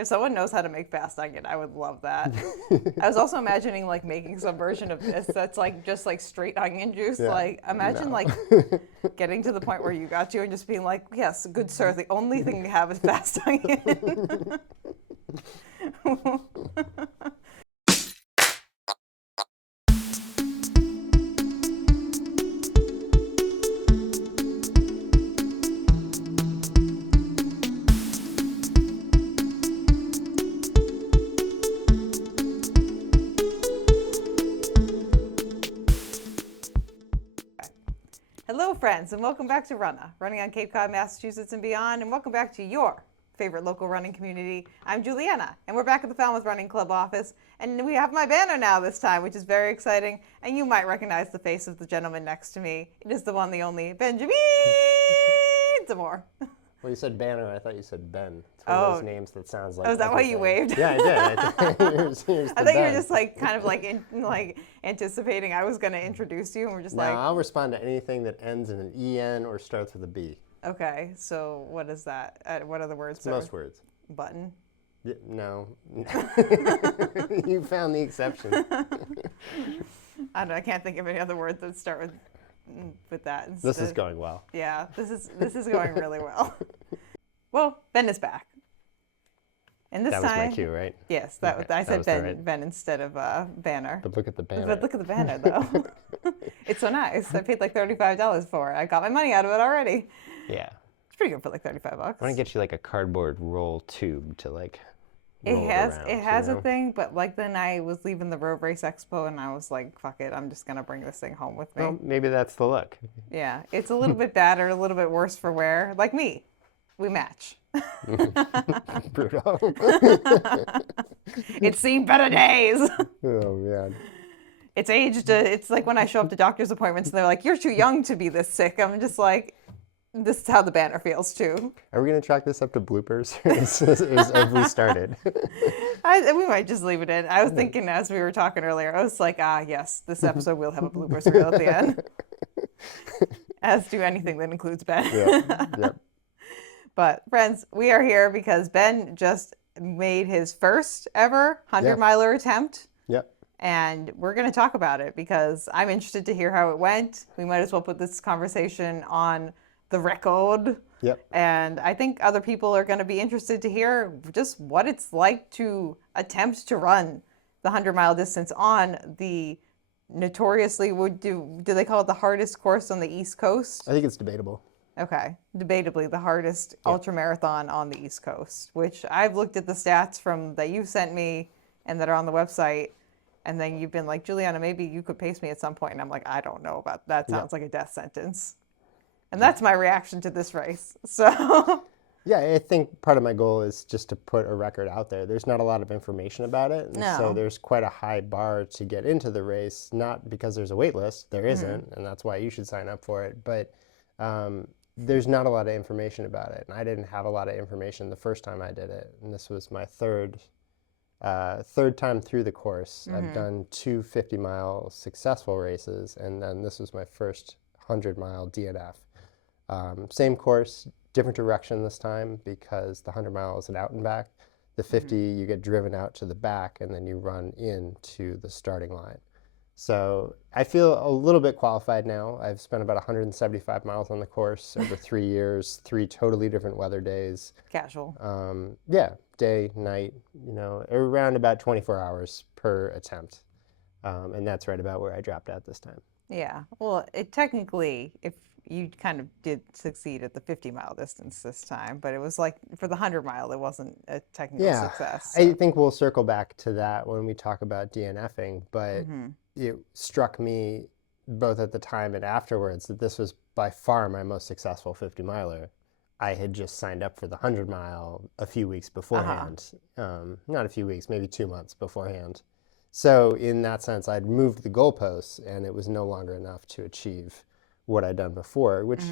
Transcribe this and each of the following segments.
If someone knows how to make fast onion, I would love that. I was also imagining like making some version of this that's like just like straight onion juice. Yeah, Like imagine no. like getting to the point where you got to and just being like, yes, good sir, the only thing you have is fast onion. Hello, friends, and welcome back to Runnah, running on Cape Cod, Massachusetts and beyond, and welcome back to your favorite local running community. I'm Juliana, and we're back at the Falmouth Running Club office, and we have my banner now this time, which is very exciting, and you might recognize the face of the gentleman next to me. It is the one, the only, Benjamin Zamore. Well, you said Banner. I thought you said Ben. It's one of those names that sounds like. Oh, is that why you everything. waved? Yeah, I did. I thought you were just like kind of like anticipating I was going to introduce you, and we're just No, like. I'll respond to anything that ends in an EN or starts with a B. Okay, so what is that? What are the words? Most words. Button. Yeah, no. You found the exception. I don't know. I can't think of any other words that start with that. Instead. This is going well. Yeah, this is going really well. Well, Ben is back. And this that time, was my cue, right? Yes, I said Ben instead of Banner. But look at the banner. But look at the banner, though. It's so nice. I paid like $35 for it. I got my money out of it already. Yeah. It's pretty good for like $35. I want to get you like a cardboard roll tube to like. It has around, a thing, but like then I was leaving the Road Race Expo and I was like, fuck it, I'm just gonna bring this thing home with me. Well, maybe that's the look. Yeah, it's a little bit battered, a little bit worse for wear. Like me, we match. Brutal. It's seen better days. Oh man. It's aged. It's like when I show up to doctor's appointments and they're like, "You're too young to be this sick." I'm just like, this is how the banner feels too. Are we going to track this up to bloopers? Have we started? We might just leave it in. I was thinking as we were talking earlier, I was like, yes, this episode will have a bloopers reel at the end. As do anything that includes Ben. Yep. But friends, we are here because Ben just made his first ever 100-miler attempt. Yep. And we're going to talk about it because I'm interested to hear how it went. We might as well put this conversation on the record. Yep. And I think other people are going to be interested to hear just what it's like to attempt to run the 100-mile distance on the notoriously, do they call it the hardest course on the East Coast? I think it's debatable. Okay. Debatably the hardest ultra marathon on the East Coast, which I've looked at the stats from that you've sent me and that are on the website. And then you've been like, Juliana, maybe you could pace me at some point. And I'm like, I don't know about that. Sounds like a death sentence. And that's my reaction to this race. So. Yeah, I think part of my goal is just to put a record out there. There's not a lot of information about it. And so there's quite a high bar to get into the race, not because there's a wait list. There isn't, and that's why you should sign up for it. But there's not a lot of information about it. And I didn't have a lot of information the first time I did it. And this was my third time through the course. I've done two 50-mile successful races, and then this was my first 100-mile DNF. Same course, different direction this time because the 100-mile is an out and back. The 50, you get driven out to the back, and then you run into the starting line. So I feel a little bit qualified now. I've spent about 175 miles on the course over 3 years, 3 totally different weather days. Casual. Yeah, day, night, around about 24 hours per attempt. And that's right about where I dropped out this time. Yeah. Well, technically, if you kind of did succeed at the 50-mile distance this time, but it was like for the 100-mile, it wasn't a technical success. So. I think we'll circle back to that when we talk about DNFing, but it struck me both at the time and afterwards that this was by far my most successful 50-miler. I had just signed up for the 100-mile a few weeks beforehand. Not a few weeks, maybe 2 months beforehand. So in that sense, I'd moved the goalposts, and it was no longer enough to achieve what I'd done before, which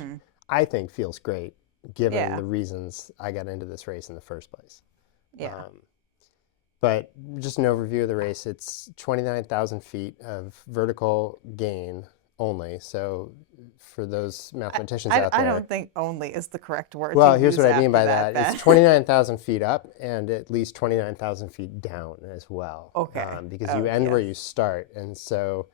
I think feels great, given the reasons I got into this race in the first place. Yeah. But just an overview of the race, it's 29,000 feet of vertical gain only. So for those mathematicians out there. I don't think only is the correct word. Well, to here's use what I mean by after that. It's 29,000 feet up and at least 29,000 feet down as well. Okay. Because you end where you start. And so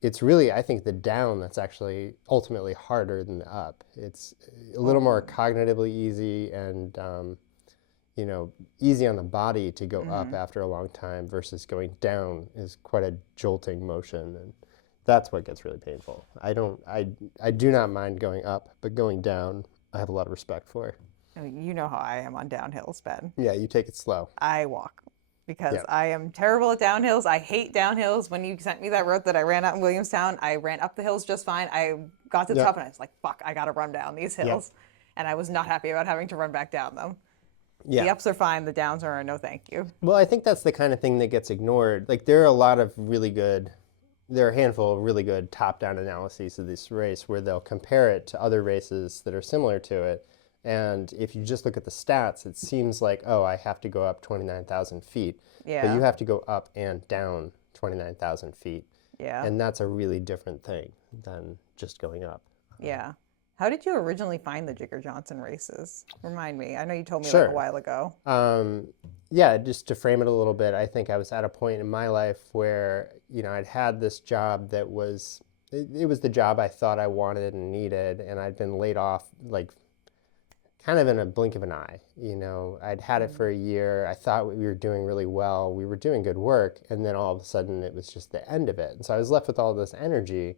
it's really, I think, the down that's actually ultimately harder than the up. It's a little more cognitively easy and, you know, easy on the body to go up after a long time versus going down is quite a jolting motion. And that's what gets really painful. I do not mind going up, but going down, I have a lot of respect for. I mean, you know how I am on downhills, Ben. Yeah, you take it slow. I walk because I am terrible at downhills. I hate downhills. When you sent me that route that I ran out in Williamstown, I ran up the hills just fine. I got to the top and I was like, fuck, I got to run down these hills. And I was not happy about having to run back down them. Yeah. The ups are fine. The downs are no thank you. Well, I think that's the kind of thing that gets ignored. Like there are a lot of there are a handful of really good top-down analyses of this race where they'll compare it to other races that are similar to it. And if you just look at the stats, it seems like, oh, I have to go up 29,000 feet. Yeah. But you have to go up and down 29,000 feet. Yeah. And that's a really different thing than just going up. Yeah. How did you originally find the Jigger Johnson races? Remind me. I know you told me like a while ago. Yeah, just to frame it a little bit, I think I was at a point in my life where, you know, I'd had this job that was, it was the job I thought I wanted and needed, and I'd been laid off like kind of in a blink of an eye. You know, I'd had it for a year. I thought we were doing really well. We were doing good work, and then all of a sudden it was just the end of it. And so I was left with all this energy.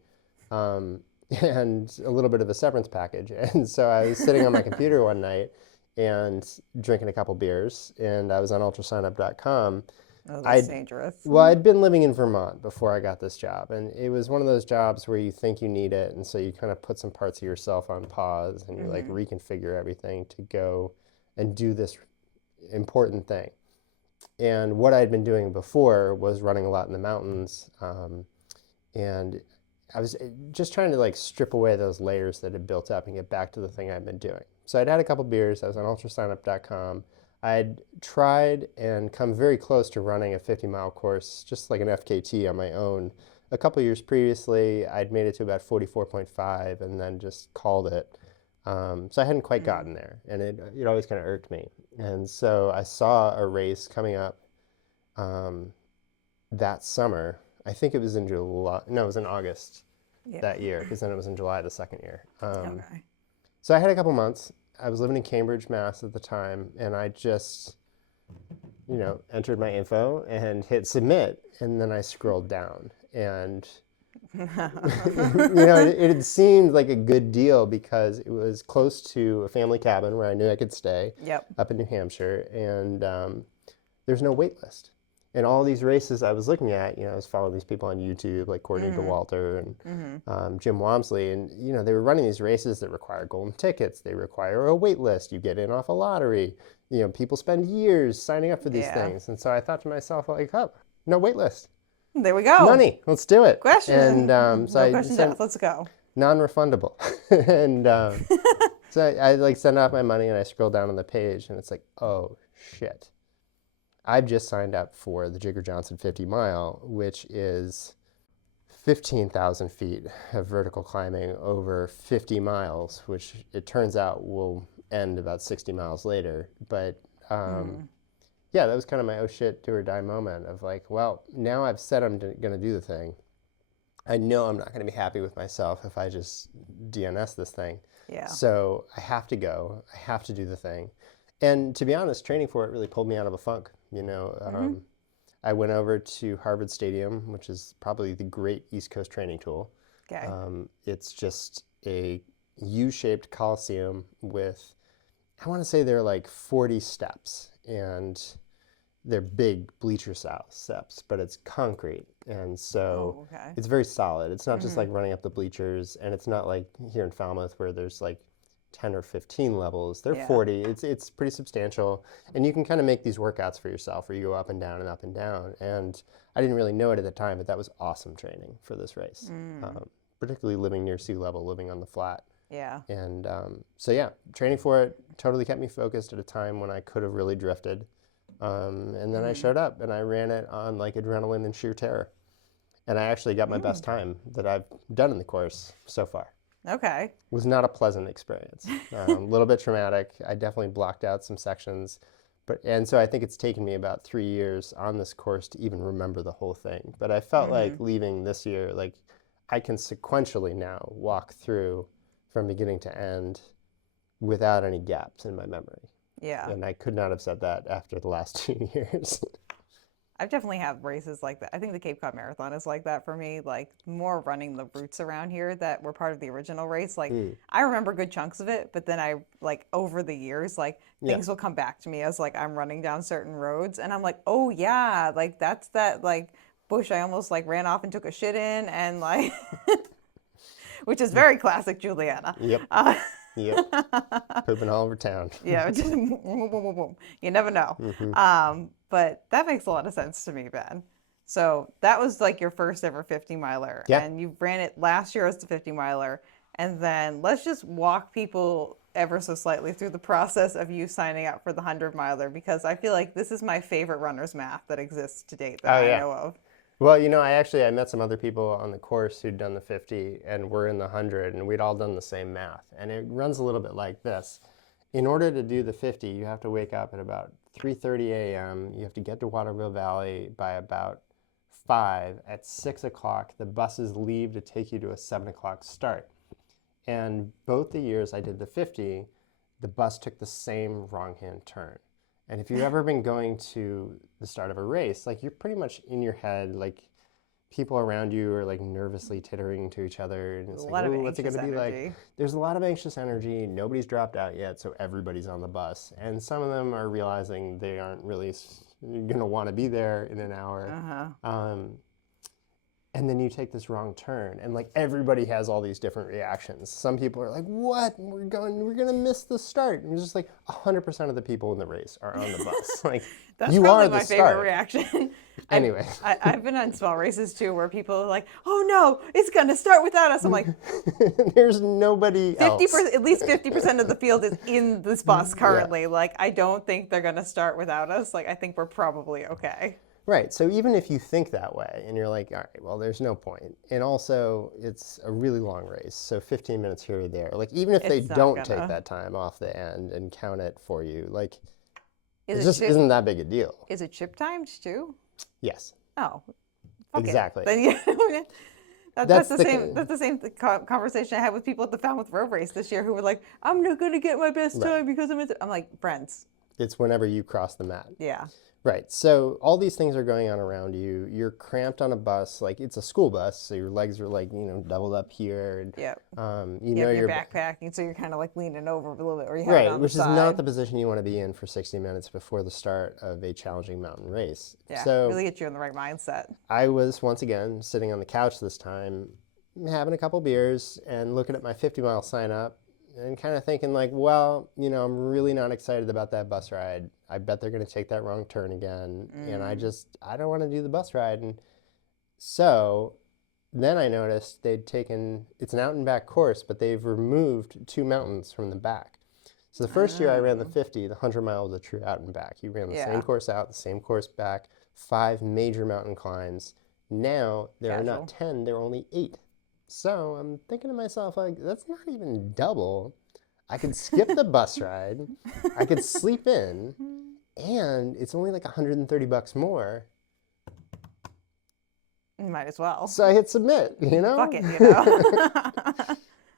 And a little bit of a severance package. And so I was sitting on my computer one night and drinking a couple beers, and I was on ultrasignup.com. Oh, that's dangerous. Well, I'd been living in Vermont before I got this job, and it was one of those jobs where you think you need it, and so you kind of put some parts of yourself on pause, and you like reconfigure everything to go and do this important thing. And what I'd been doing before was running a lot in the mountains, and I was just trying to like strip away those layers that had built up and get back to the thing I'd been doing. So I'd had a couple beers. I was on ultrasignup.com. I'd tried and come very close to running a 50-mile course, just like an FKT on my own. A couple years previously, I'd made it to about 44.5 and then just called it. So I hadn't quite gotten there, and it always kind of irked me. And so I saw a race coming up that summer. I think it was in July. No, it was in August that year, because then it was in July the second year. So I had a couple months. I was living in Cambridge, Mass at the time, and I just, you know, entered my info and hit submit, and then I scrolled down. And, you know, it had seemed like a good deal because it was close to a family cabin where I knew I could stay up in New Hampshire, and there's no wait list. And all these races I was looking at, you know, I was following these people on YouTube, like Courtney DeWalter and Jim Walmsley. And, you know, they were running these races that require golden tickets. They require a wait list. You get in off a lottery. You know, people spend years signing up for these things. And so I thought to myself, like, oh, no wait list. There we go. Money. Let's do it. Question. And so no questions asked. Let's go. Non-refundable. And so I like send off my money and I scroll down on the page and it's like, oh, shit. I've just signed up for the Jigger Johnson 50 mile, which is 15,000 feet of vertical climbing over 50 miles, which it turns out will end about 60 miles later. But yeah, that was kind of my oh shit, do or die moment of like, well, now I've said I'm going to do the thing. I know I'm not going to be happy with myself if I just DNS this thing. Yeah. So I have to go. I have to do the thing. And to be honest, training for it really pulled me out of a funk. You know, I went over to Harvard Stadium, which is probably the great East Coast training tool. Okay. It's just a U-shaped coliseum with, I want to say there are like 40 steps, and they're big bleacher-style steps, but it's concrete. And so it's very solid. It's not just like running up the bleachers, and it's not like here in Falmouth where there's like 10 or 15 levels. They're 40. It's pretty substantial. And you can kind of make these workouts for yourself where you go up and down and up and down. And I didn't really know it at the time, but that was awesome training for this race, particularly living near sea level, living on the flat. Yeah. And so, yeah, training for it totally kept me focused at a time when I could have really drifted. And then I showed up and I ran it on like adrenaline and sheer terror. And I actually got my best time that I've done in the course so far. Okay. It was not a pleasant experience. A little bit traumatic. I definitely blocked out some sections. And so I think it's taken me about 3 years on this course to even remember the whole thing. But I felt like leaving this year, like I can sequentially now walk through from beginning to end without any gaps in my memory. Yeah. And I could not have said that after the last 2 years. I've definitely had races like that. I think the Cape Cod Marathon is like that for me, like more running the routes around here that were part of the original race. Like I remember good chunks of it, but then I like over the years, like things will come back to me as like I'm running down certain roads and I'm like, oh yeah, like that's that like bush I almost like ran off and took a shit in and like, which is very classic Juliana. Yep. Yep. Pooping all over town. Yeah. Just, you never know. But that makes a lot of sense to me, Ben. So that was like your first ever 50 miler. Yeah. And you ran it last year as the 50 miler. And then let's just walk people ever so slightly through the process of you signing up for the 100 miler, because I feel like this is my favorite runner's math that exists to date that I know of. Well, I met some other people on the course who'd done the 50 and were in the 100, and we'd all done the same math. And it runs a little bit like this. In order to do the 50, you have to wake up at about 3:30 a.m. You have to get to Waterville Valley by about 5. At 6 o'clock, the buses leave to take you to a 7 o'clock start. And both the years I did the 50, the bus took the same wrong-hand turn. And if you've ever been going to the start of a race, like you're pretty much in your head, like people around you are like nervously tittering to each other. And it's like, oh, what's it going to be like? There's a lot of anxious energy. Nobody's dropped out yet, so everybody's on the bus. And some of them are realizing they aren't really going to want to be there in an hour. And then you take this wrong turn, and like everybody has all these different reactions. Some people are like, "What? We're gonna miss the start." And it's just like 100% of the people in the race are on the bus. Like that's you probably are the my start. favorite reaction. Anyway, I've been on small races too, where people are like, "Oh no, it's gonna start without us." I'm like, "There's nobody else." At least 50% of the field is in this bus currently. Yeah. Like I don't think they're gonna start without us. Like I think we're probably okay. Right. So even if you think that way and you're like, all right, well, there's no point. And also, it's a really long race. So 15 minutes here or there. Like, even if they don't take that time off the end and count it for you, like, it just isn't that big a deal. Is it chip timed too? Yes. Oh. Exactly. Then, yeah, that's the same conversation I had with people at the Falmouth Road Race this year who were like, I'm not going to get my best time because I'm like, friends. It's whenever you cross the mat. Yeah. Right. So all these things are going on around you. You're cramped on a bus, like it's a school bus, so your legs are like, doubled up here. And, yeah. You're backpacking, so you're kind of like leaning over a little bit, or you have right, it on which the is side. not the position you want to be in for 60 minutes before the start of a challenging mountain race. Yeah, so really get you in the right mindset. I was once again sitting on the couch this time, having a couple beers and looking at my 50-mile sign up. And kind of thinking like, well, I'm really not excited about that bus ride. I bet they're going to take that wrong turn again. And I don't want to do the bus ride. And so then I noticed it's an out and back course, but they've removed 2 mountains from the back. So the first year I ran the 50, the 100 mile was a true out and back. You ran the same course out, the same course back, 5 major mountain climbs. Now there are not 10, there are only 8. So I'm thinking to myself, like, that's not even double. I could skip the bus ride. I could sleep in. And it's only like $130 more. You might as well. So I hit submit, Fuck it,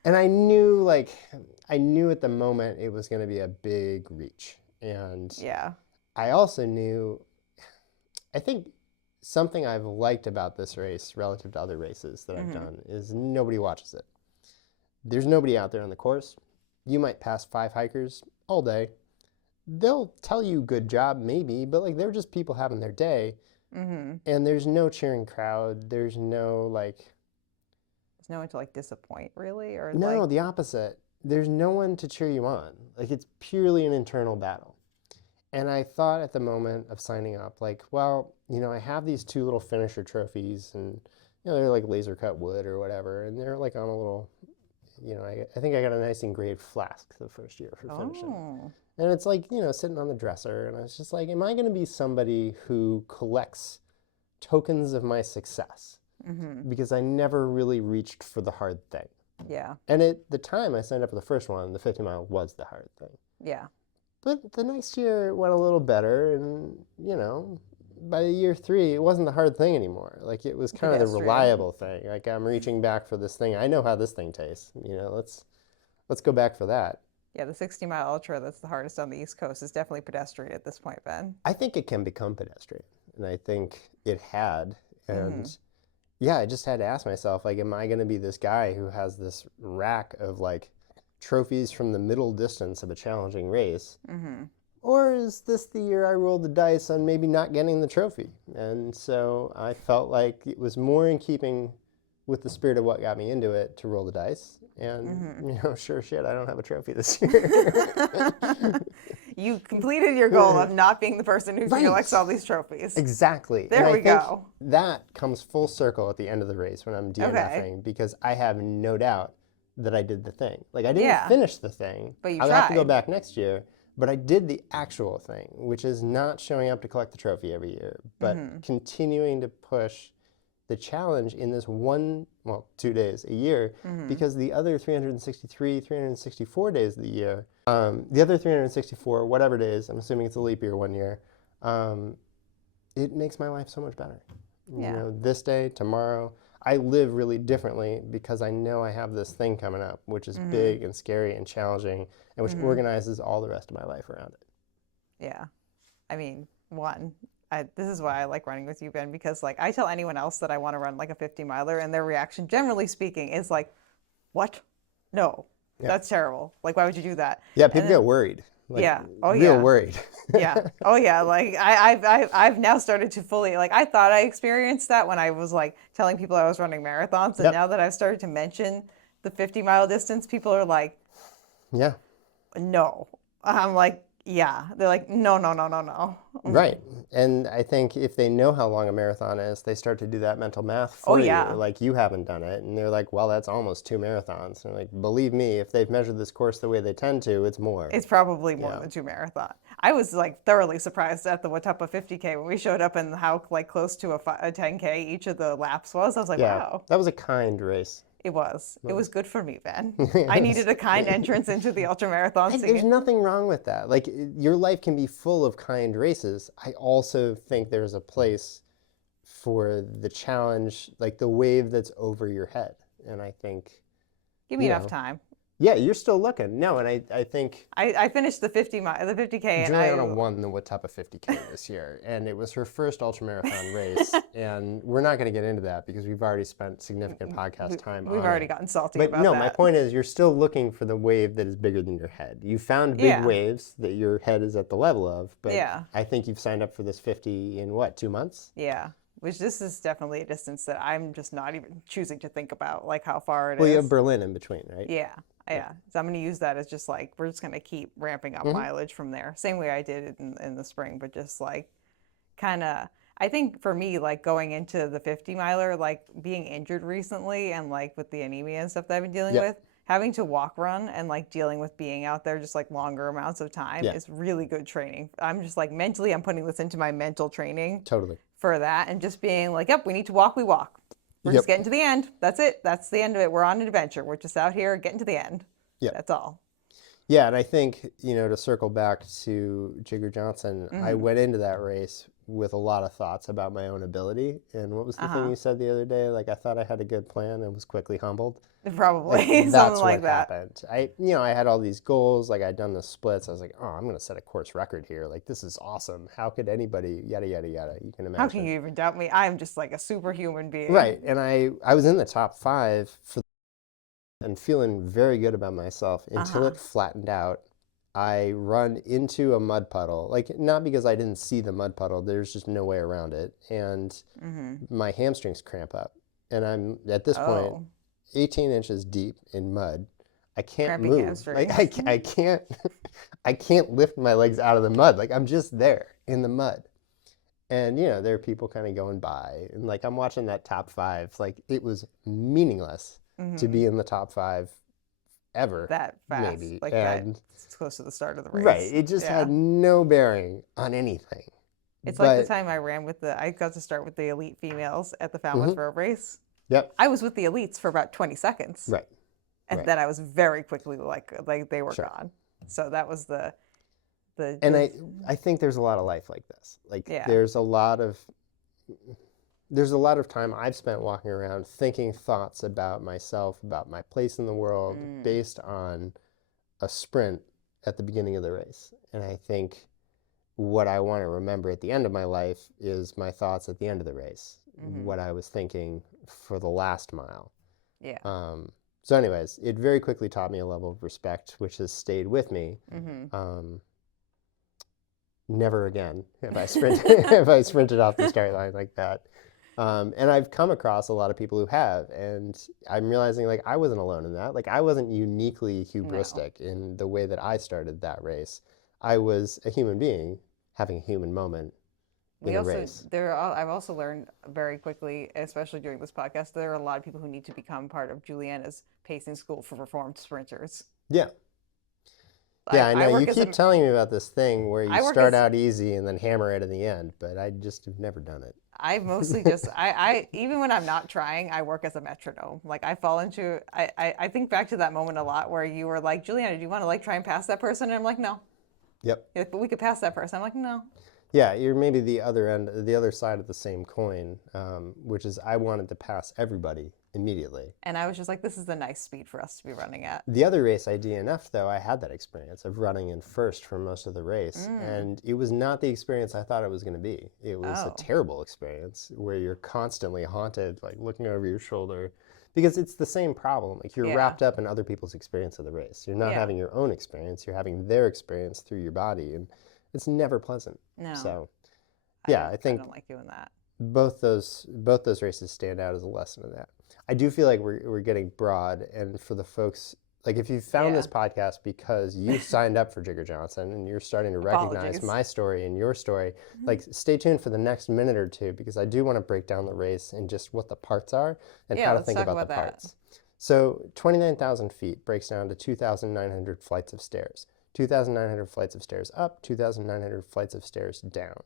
And I knew at the moment it was going to be a big reach. And I also knew, I think, something I've liked about this race relative to other races that I've done is nobody watches it. There's nobody out there on the course. You might pass 5 hikers all day. They'll tell you good job maybe, but like they're just people having their day. And there's no cheering crowd. There's no There's no one to like disappoint really, or no, the opposite. There's no one to cheer you on. Like it's purely an internal battle. And I thought at the moment of signing up, like, well, I have these 2 little finisher trophies and, they're like laser cut wood or whatever. And they're like on a little, I think I got a nice engraved flask the first year for finishing. And it's like, sitting on the dresser. And I was just like, am I going to be somebody who collects tokens of my success? because I never really reached for the hard thing. Yeah. And at the time I signed up for the first one, the 50 mile was the hard thing. Yeah. But the next year it went a little better, and, you know, by year 3, it wasn't the hard thing anymore. Like, it was kind of the reliable thing. Like, I'm reaching back for this thing. I know how this thing tastes. You know, let's go back for that. Yeah, the 60-mile ultra that's the hardest on the East Coast is definitely pedestrian at this point, Ben. I think it can become pedestrian, and I think it had. And yeah, I just had to ask myself, like, am I going to be this guy who has this rack of, like, trophies from the middle distance of a challenging race? Or is this the year I rolled the dice on maybe not getting the trophy? And so I felt like it was more in keeping with the spirit of what got me into it to roll the dice. And, you know, sure shit, I don't have a trophy this year. You completed your goal of not being the person who collects all these trophies. Exactly. There we go. That comes full circle at the end of the race when I'm DNFing, because I have no doubt that I did the thing. Like, I didn't finish the thing. But you I'll tried. have to go back next year. But I did the actual thing, which is not showing up to collect the trophy every year, but continuing to push the challenge in this 2 days a year, because the other 363, 364 days of the year, the other 364, whatever days, I'm assuming it's a leap year one year, it makes my life so much better. You know, this day, tomorrow, I live really differently because I know I have this thing coming up, which is big and scary and challenging, and which organizes all the rest of my life around it. Yeah. I mean, this is why I like running with you, Ben, because, like, I tell anyone else that I want to run like a 50-miler, and their reaction, generally speaking, is like, what? No, that's terrible. Like, why would you do that? Yeah, people get worried. Like, real worried. Yeah. Oh yeah. Like, I've now started to fully, like, I thought I experienced that when I was, like, telling people I was running marathons, and now that I've started to mention the 50-mile distance, people are like, yeah, no. I'm like, yeah. They're like, no. Right. And I think if they know how long a marathon is, they start to do that mental math for you. Like, you haven't done it. And they're like, well, that's almost 2 marathons. And like, believe me, if they've measured this course the way they tend to, it's more. It's probably more than 2 marathons. I was, like, thoroughly surprised at the Watuppa 50K when we showed up, and how, like, close to a 10K each of the laps was. I was like, wow. That was a kind race. It was. It was good for me, Ben. I needed a kind entrance into the ultramarathon. There's nothing wrong with that. Like, your life can be full of kind races. I also think there's a place for the challenge, like the wave that's over your head. And I think... Give me enough time. Yeah, you're still looking. No, and I think... I finished the 50K, and Juliana won the Watuppa 50K this year, and it was her first ultramarathon race, and we're not going to get into that because we've already spent significant podcast time on it. We've already gotten salty about that. But no, my point is, you're still looking for the wave that is bigger than your head. You found big waves that your head is at the level of, but I think you've signed up for this 50 in, what, 2 months? Yeah. Which, this is definitely a distance that I'm just not even choosing to think about, like, how far it is. Well, you have Berlin in between, right? Yeah. So I'm going to use that as just, like, we're just going to keep ramping up mileage from there. Same way I did it in the spring, but just, like, kind of, I think for me, like, going into the 50-miler, like, being injured recently, and, like, with the anemia and stuff that I've been dealing with, having to walk run and, like, dealing with being out there just, like, longer amounts of time is really good training. I'm just, like, mentally, I'm putting this into my mental training. Totally. For that, and just being like, yep, we need to walk, we walk. We're just getting to the end. That's it. That's the end of it. We're on an adventure. We're just out here getting to the end. Yeah. That's all. Yeah, and I think, you know, to circle back to Jigger Johnson, I went into that race with a lot of thoughts about my own ability. And what was the thing you said the other day? Like, I thought I had a good plan and was quickly humbled. Probably. Like, something like that. Happened. I had all these goals. Like, I'd done the splits. I was like, oh, I'm going to set a course record here. Like, this is awesome. How could anybody, yada, yada, yada. You can imagine. How can you even doubt me? I'm just like a superhuman being. Right. And I was in the top 5 and feeling very good about myself until it flattened out. I run into a mud puddle, like, not because I didn't see the mud puddle, there's just no way around it. And my hamstrings cramp up. And I'm, at this point, 18 inches deep in mud. I can't move. Like, I can't lift my legs out of the mud. Like, I'm just there in the mud. And, you know, there are people kind of going by. And, like, I'm watching that top 5. Like, it was meaningless to be in the top 5 ever. That fast. Maybe. Like, and it's close to the start of the race. Right. It just had no bearing on anything. It's like the time I ran with I got to start with the elite females at the Falmouth Road Race. Yep. I was with the elites for about 20 seconds. Right. And then I was very quickly like they were gone. So that was the and I think there's a lot of life like this. Like there's a lot of time I've spent walking around thinking thoughts about myself, about my place in the world based on a sprint at the beginning of the race. And I think what I want to remember at the end of my life is my thoughts at the end of the race, what I was thinking for the last mile. Yeah. So anyways, it very quickly taught me a level of respect, which has stayed with me. Never again have I sprinted off the start line like that. And I've come across a lot of people who have, and I'm realizing like I wasn't alone in that. Like I wasn't uniquely hubristic in the way that I started that race. I was a human being having a human moment in a race. I've also learned very quickly, especially during this podcast, there are a lot of people who need to become part of Juliana's pacing school for reformed sprinters. Yeah. Yeah, I know. You keep telling me about this thing where you start out easy and then hammer it in the end, but I just have never done it. I mostly just, I even when I'm not trying, I work as a metronome. Like I fall into, I think back to that moment a lot where you were like, Juliana, do you want to like try and pass that person? And I'm like, no. Yep. Like, but we could pass that person. I'm like, no. Yeah, you're maybe the other side of the same coin, which is I wanted to pass everybody immediately. And I was just like, this is the nice speed for us to be running at. The other race I DNF'd, though, I had that experience of running in first for most of the race. And it was not the experience I thought it was going to be. It was a terrible experience where you're constantly haunted, like looking over your shoulder. Because it's the same problem. Like you're wrapped up in other people's experience of the race. You're not having your own experience. You're having their experience through your body. And it's never pleasant. No. So, yeah, I think I don't like doing that. Both those races stand out as a lesson in that. I do feel like we're getting broad, and for the folks, like if you found this podcast because you signed up for Jigger Johnson and you're starting to recognize my story and your story, like stay tuned for the next minute or two because I do want to break down the race and just what the parts are and how to think about the parts. So 29,000 feet breaks down to 2,900 flights of stairs. 2,900 flights of stairs up, 2,900 flights of stairs down.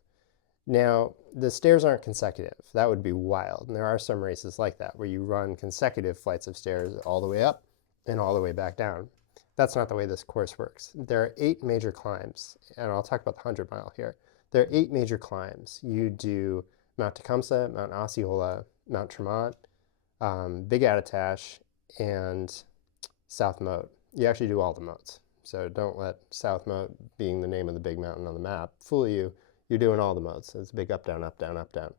Now, the stairs aren't consecutive. That would be wild. And there are some races like that where you run consecutive flights of stairs all the way up and all the way back down. That's not the way this course works. There are 8 major climbs, and I'll talk about the 100 mile here. There are 8 major climbs. You do Mount Tecumseh, Mount Osceola, Mount Tremont, Big Attitash, and South Moat. You actually do all the moats. So don't let South Moat, being the name of the big mountain on the map, fool you. You're doing all the moats. It's a big up, down, up, down, up, down.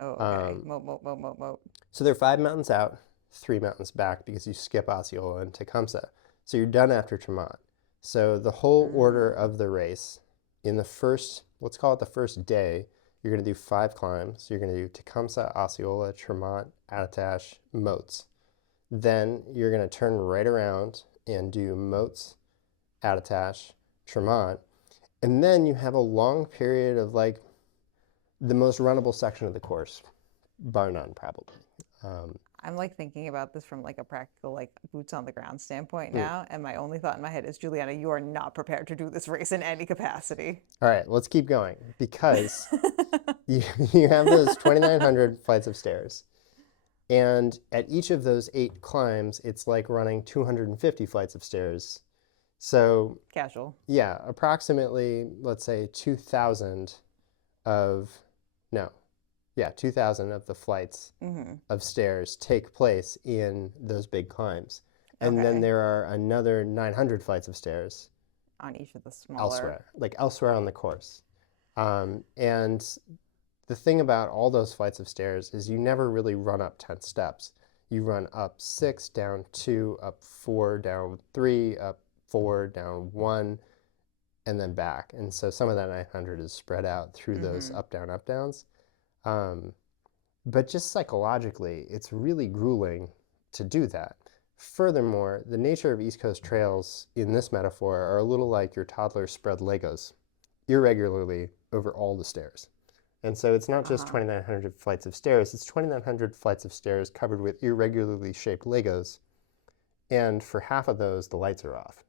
Oh, okay. Moat. So there are 5 mountains out, 3 mountains back because you skip Osceola and Tecumseh. So you're done after Tremont. So the whole order of the race, in the first, let's call it the first day, you're going to do 5 climbs. You're going to do Tecumseh, Osceola, Tremont, Attitash, moats. Then you're going to turn right around and do moats, Attitash, Tremont. And then you have a long period of like the most runnable section of the course, bar none, probably. I'm like thinking about this from like a practical, like boots on the ground standpoint now. And my only thought in my head is, Juliana, you are not prepared to do this race in any capacity. All right, let's keep going because you have those 2,900 flights of stairs. And at each of those 8 climbs, it's like running 250 flights of stairs. So casual. Yeah, approximately, let's say 2,000 of the flights of stairs take place in those big climbs. And then there are another 900 flights of stairs on each of the smaller elsewhere on the course. And the thing about all those flights of stairs is you never really run up 10 steps. You run up 6, down 2, up 4, down 3, up 4, down 1, and then back. And so some of that 900 is spread out through those up, downs. But just psychologically, it's really grueling to do that. Furthermore, the nature of East Coast trails in this metaphor are a little like your toddler spread Legos irregularly over all the stairs. And so it's not just 2,900 flights of stairs, it's 2,900 flights of stairs covered with irregularly shaped Legos. And for half of those, the lights are off.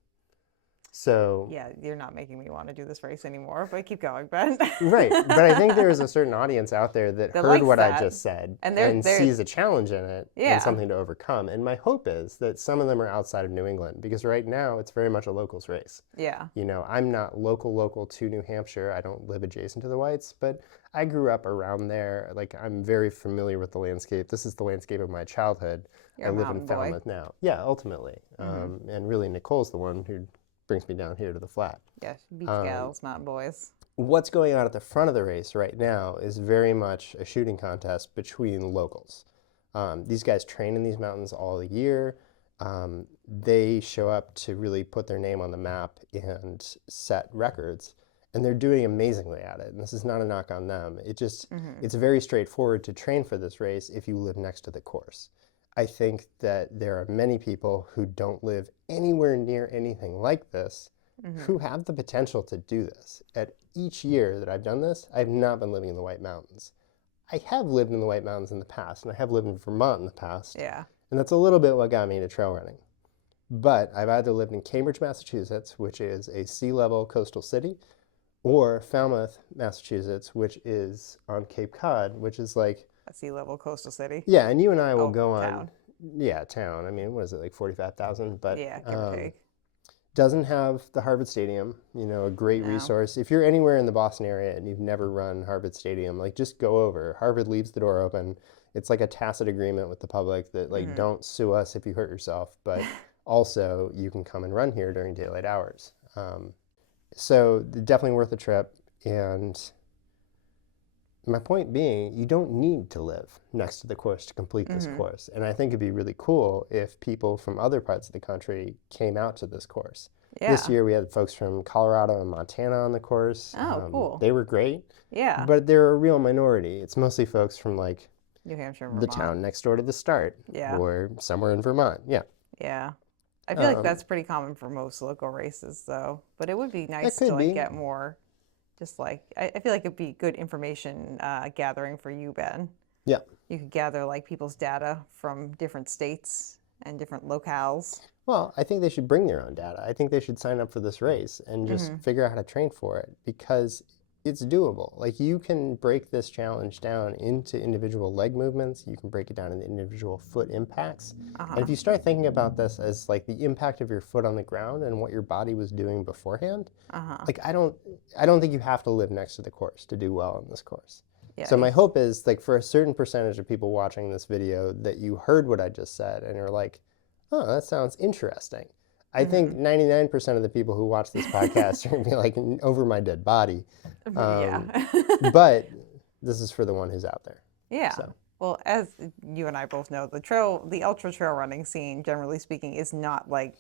So yeah, you're not making me want to do this race anymore, but keep going, Ben. right, but I think there is a certain audience out there that heard likes what I that. just said And and they're sees a challenge in it Yeah. and something to overcome. And my hope is that some of them are outside of New England, because right now it's very much a locals race. Yeah. You know, I'm not local to New Hampshire. I don't live adjacent to the Whites, but I grew up around there. Like, I'm very familiar with the landscape. This is the landscape of my childhood. You're I a live mountain in boy. Falmouth now. Yeah, ultimately. And really, Nicole's the one who brings me down here to the flat. Yes, beach gals, mountain boys. What's going on at the front of the race right now is very much a shooting contest between locals. These guys train in these mountains all year. They show up to really put their name on the map and set records, and they're doing amazingly at it. And this is not a knock on them. It just, it's very straightforward to train for this race if you live next to the course. I think that there are many people who don't live anywhere near anything like this who have the potential to do this. At each year that I've done this, I've not been living in the White Mountains. I have lived in the White Mountains in the past, and I have lived in Vermont in the past. Yeah. And that's a little bit what got me into trail running. But I've either lived in Cambridge, Massachusetts, which is a sea-level coastal city, or Falmouth, Massachusetts, which is on Cape Cod, which is like a sea-level coastal city. Yeah, and you and I will go town. on. Yeah, town. I mean, what is it, like 45,000? But yeah, give or take. Doesn't have the Harvard Stadium, you know, a great resource. If you're anywhere in the Boston area and you've never run Harvard Stadium, like, just go over. Harvard leaves the door open. It's like a tacit agreement with the public that, like, don't sue us if you hurt yourself, but also you can come and run here during daylight hours. So definitely worth the trip. And my point being, you don't need to live next to the course to complete this course. And I think it'd be really cool if people from other parts of the country came out to this course. Yeah. This year we had folks from Colorado and Montana on the course. Oh, cool. They were great. Yeah. But they're a real minority. It's mostly folks from, like, New Hampshire and the Vermont. town next door to the start. Yeah. Or somewhere in Vermont. Yeah. Yeah. I feel like that's pretty common for most local races, though. But it would be nice to, like, get more... Just like, I feel like it'd be good information gathering for you, Ben. Yeah. You could gather, like, people's data from different states and different locales. Well, I think they should bring their own data. I think they should sign up for this race and just figure out how to train for it, because it's doable. Like, you can break this challenge down into individual leg movements. You can break it down into individual foot impacts. And if you start thinking about this as, like, the impact of your foot on the ground and what your body was doing beforehand, like, I don't think you have to live next to the course to do well in this course. Yeah, so my hope is, like, for a certain percentage of people watching this video, that you heard what I just said and are like, oh, that sounds interesting. I think 99% of the people who watch this podcast are going to be like, over my dead body. But this is for the one who's out there. Yeah. So. Well, as you and I both know, the ultra trail running scene, generally speaking, is not, like,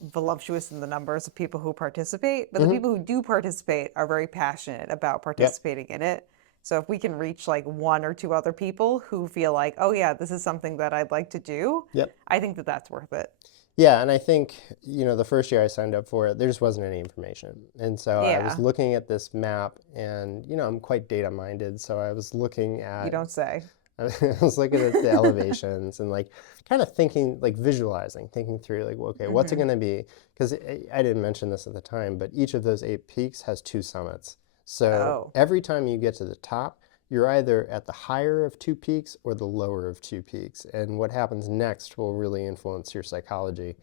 voluptuous in the numbers of people who participate, but the people who do participate are very passionate about participating in it. So if we can reach, like, one or two other people who feel like, oh yeah, this is something that I'd like to do, I think that that's worth it. Yeah, and I think, you know, the first year I signed up for it, there just wasn't any information. And so I was looking at this map, and, you know, I'm quite data-minded, so I was looking at... You don't say. I was looking at the elevations and, like, kind of thinking, like, visualizing, thinking through, like, okay, what's it going to be? Because I didn't mention this at the time, but each of those 8 peaks has 2 summits. So every time you get to the top, you're either at the higher of 2 peaks or the lower of 2 peaks. And what happens next will really influence your psychology.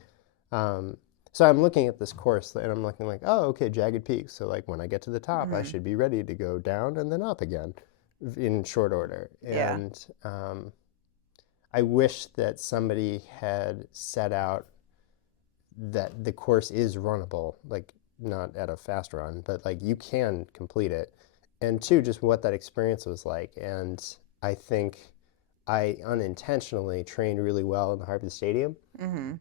So I'm looking at this course and I'm looking like, oh, okay, jagged peaks. So, like, when I get to the top, I should be ready to go down and then up again in short order. And I wish that somebody had set out that the course is runnable, like, not at a fast run, but, like, you can complete it. And 2, just what that experience was like. And I think I unintentionally trained really well in the Harvard Stadium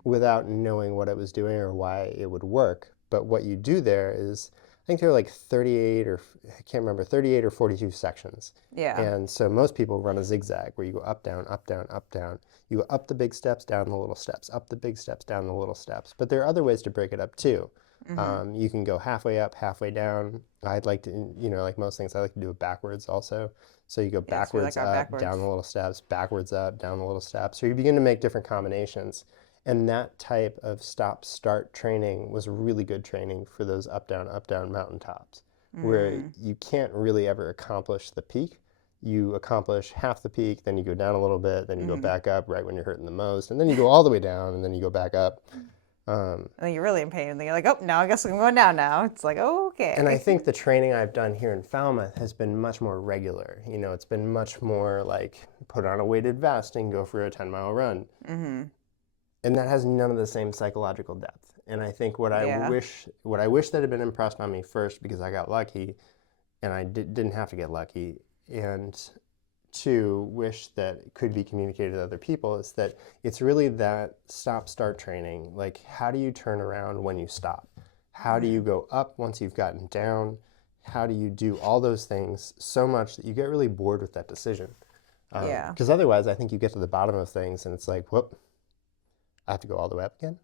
without knowing what it was doing or why it would work. But what you do there is, I think there are like 38 or 42 sections. Yeah. And so most people run a zigzag where you go up, down, up, down, up, down. You go up the big steps, down the little steps, up the big steps, down the little steps. But there are other ways to break it up too. You can go halfway up, halfway down. I'd like to, you know, like most things, I like to do it backwards also. So you go backwards up, down the little steps, backwards up, down the little steps. So you begin to make different combinations. And that type of stop-start training was really good training for those up-down mountaintops, where you can't really ever accomplish the peak. You accomplish half the peak, then you go down a little bit, then you go back up right when you're hurting the most, and then you go all the way down, and then you go back up. And then you're really in pain, and then you're like, oh, now I guess I'm going down now. It's like, oh, okay. And I think the training I've done here in Falmouth has been much more regular. You know, it's been much more like put on a weighted vest and go for a 10-mile run. And that has none of the same psychological depth. And I think what I wish that had been impressed on me first, because I got lucky, and I didn't have to get lucky, and two, wish that it could be communicated to other people, is that it's really that stop-start training. Like, how do you turn around when you stop? How do you go up once you've gotten down? How do you do all those things so much that you get really bored with that decision? Because otherwise, I think you get to the bottom of things and it's like, whoop, I have to go all the way up again.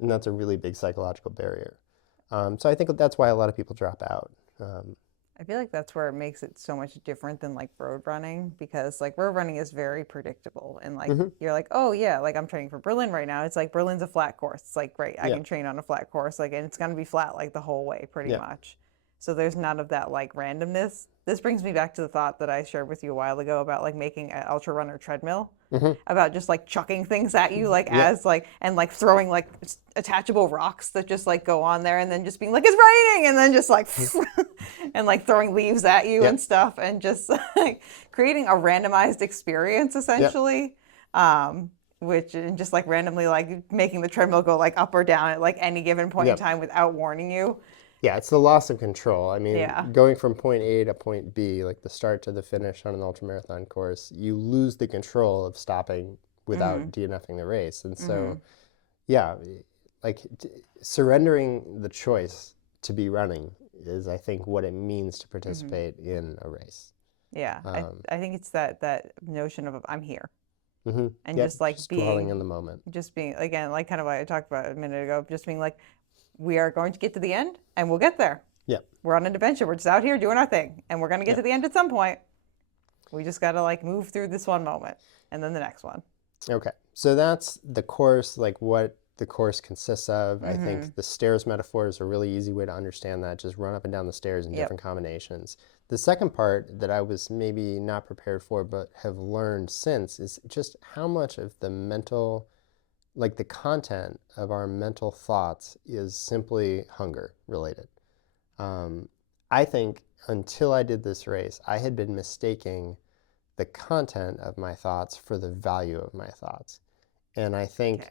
And that's a really big psychological barrier. So I think that's why a lot of people drop out. I feel like that's where it makes it so much different than like road running, because like road running is very predictable, and like you're like, oh yeah, like I'm training for Berlin right now. It's like Berlin's a flat course. It's like, great, I can train on a flat course, like, and it's gonna be flat like the whole way pretty much. So there's none of that like randomness. This brings me back to the thought that I shared with you a while ago about like making an ultra runner treadmill, about just like chucking things at you, like as like, and like throwing like attachable rocks that just like go on there, and then just being like, it's raining, and then just like and like throwing leaves at you and stuff, and just like creating a randomized experience essentially. Which, and just like randomly like making the treadmill go like up or down at like any given point in time without warning you. Yeah, it's the loss of control. I mean, going from point A to point B, like the start to the finish on an ultramarathon course, you lose the control of stopping without DNFing the race. And so, yeah, like surrendering the choice to be running is, I think, what it means to participate in a race. Yeah, I think it's that notion of I'm here. And just like just being dwelling in the moment. Just being, again, like kind of what I talked about a minute ago, just being like, we are going to get to the end and we'll get there. Yeah. We're on an adventure. We're just out here doing our thing, and we're going to get to the end at some point. We just got to like move through this one moment and then the next one. Okay. So that's the course, like what the course consists of. I think the stairs metaphor is a really easy way to understand that. Just run up and down the stairs in different combinations. The second part that I was maybe not prepared for but have learned since is just how much of the mental, like the content of our mental thoughts, is simply hunger related. I think until I did this race, I had been mistaking the content of my thoughts for the value of my thoughts. And I think,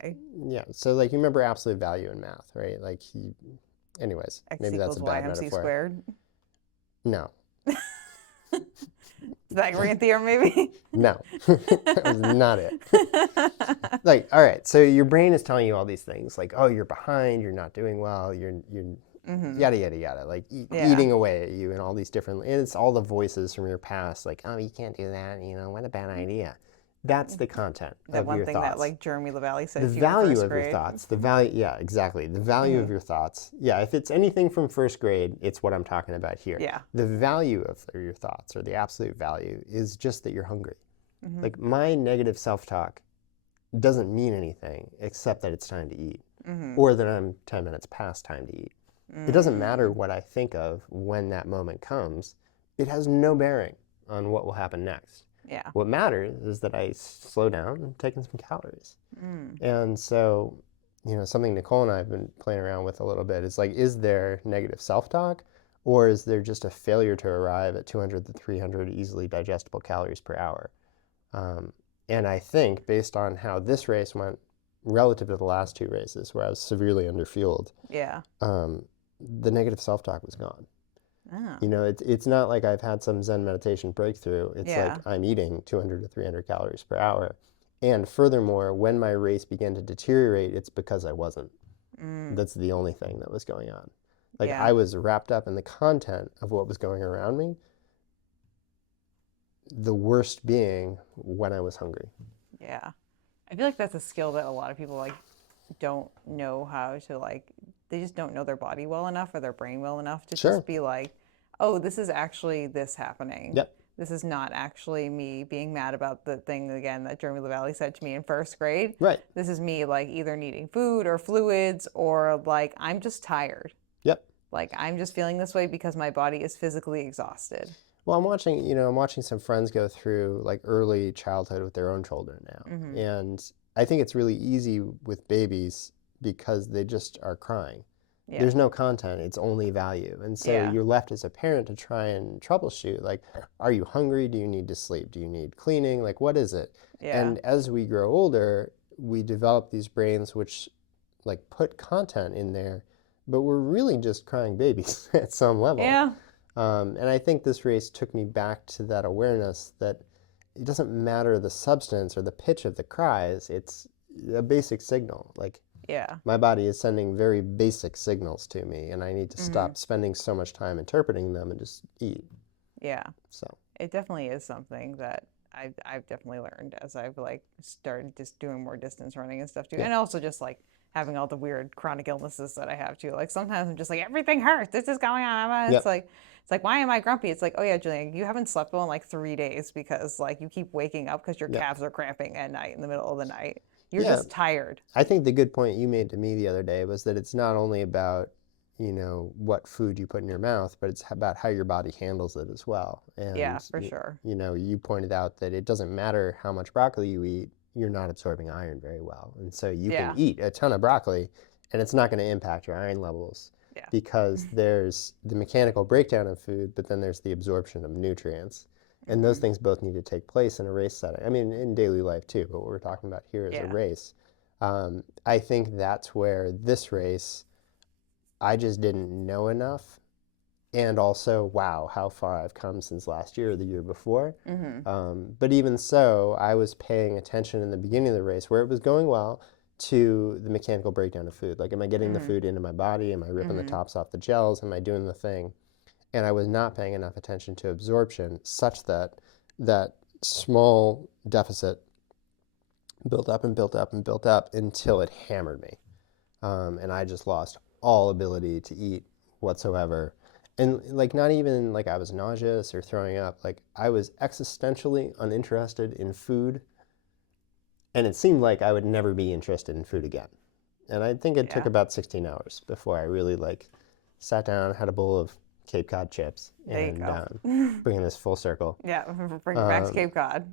so like you remember absolute value in math, right? Like anyways, maybe that's a bad metaphor. Squared? No. Pythagorean theorem, maybe? No, that was not it. Like, all right, so your brain is telling you all these things, like, oh, you're behind, you're not doing well, you're yada, yada, yada, like eating away at you, and all these different, and it's all the voices from your past, like, oh, you can't do that, you know, what a bad idea. That's the content of your thoughts. That one thing that like Jeremy LaValle said to you in first grade. The value of your thoughts, the value, yeah, exactly. The value of your thoughts. Yeah, if it's anything from first grade, it's what I'm talking about here. Yeah. The value of your thoughts, or the absolute value, is just that you're hungry. Like my negative self-talk doesn't mean anything except that it's time to eat, or that I'm 10 minutes past time to eat. It doesn't matter what I think of when that moment comes. It has no bearing on what will happen next. Yeah. What matters is that I slow down and take in some calories. And so, you know, something Nicole and I have been playing around with a little bit is like, is there negative self-talk, or is there just a failure to arrive at 200 to 300 easily digestible calories per hour? And I think based on how this race went relative to the last two races where I was severely underfueled, the negative self-talk was gone. Oh. You know, it's not like I've had some Zen meditation breakthrough. It's like I'm eating 200 to 300 calories per hour. And furthermore, when my race began to deteriorate, it's because I wasn't. That's the only thing that was going on. Like I was wrapped up in the content of what was going around me, the worst being when I was hungry. Yeah. I feel like that's a skill that a lot of people like don't know how to like, they just don't know their body well enough or their brain well enough to just be like, oh, this is actually this happening. Yep. this is not actually me being mad about the thing again that Jeremy LaValle said to me in first grade. Right. This is me like either needing food or fluids, or like I'm just tired. Yep. Like I'm just feeling this way because my body is physically exhausted. Well, I'm watching some friends go through like early childhood with their own children now. And I think it's really easy with babies because they just are crying. Yeah. There's no content, it's only value. And so you're left as a parent to try and troubleshoot, like, are you hungry? Do you need to sleep? Do you need cleaning? Like, what is it? Yeah. And as we grow older, we develop these brains which like put content in there, but we're really just crying babies at some level. Yeah. And I think this race took me back to that awareness that it doesn't matter the substance or the pitch of the cries, it's a basic signal. Like, yeah, my body is sending very basic signals to me, and I need to stop spending so much time interpreting them and just eat. Yeah. So it definitely is something that I've definitely learned as I've like started just doing more distance running and stuff too. Yeah. And also just like having all the weird chronic illnesses that I have too. Like sometimes I'm just like, everything hurts. This is going on. It's like, why am I grumpy? It's like, oh yeah, Julian, you haven't slept well in like 3 days because like you keep waking up because your calves are cramping at night in the middle of the night. You're just tired. I think the good point you made to me the other day was that it's not only about, what food you put in your mouth, but it's about how your body handles it as well. And yeah, for sure. You pointed out that it doesn't matter how much broccoli you eat, you're not absorbing iron very well. And so you can eat a ton of broccoli and it's not going to impact your iron levels because there's the mechanical breakdown of food, but then there's the absorption of nutrients. And those things both need to take place in a race setting. I mean, in daily life too, but what we're talking about here is a race. I think that's where this race, I just didn't know enough. And also, wow, how far I've come since last year or the year before. But even so, I was paying attention in the beginning of the race where it was going well to the mechanical breakdown of food. Like, am I getting the food into my body? Am I ripping the tops off the gels? Am I doing the thing? And I was not paying enough attention to absorption such that that small deficit built up and built up and built up until it hammered me. And I just lost all ability to eat whatsoever. And like, not even like I was nauseous or throwing up, like I was existentially uninterested in food. And it seemed like I would never be interested in food again. And I think it took about 16 hours before I really like sat down, had a bowl of Cape Cod chips, and bringing this full circle. Yeah, bringing back to Cape Cod.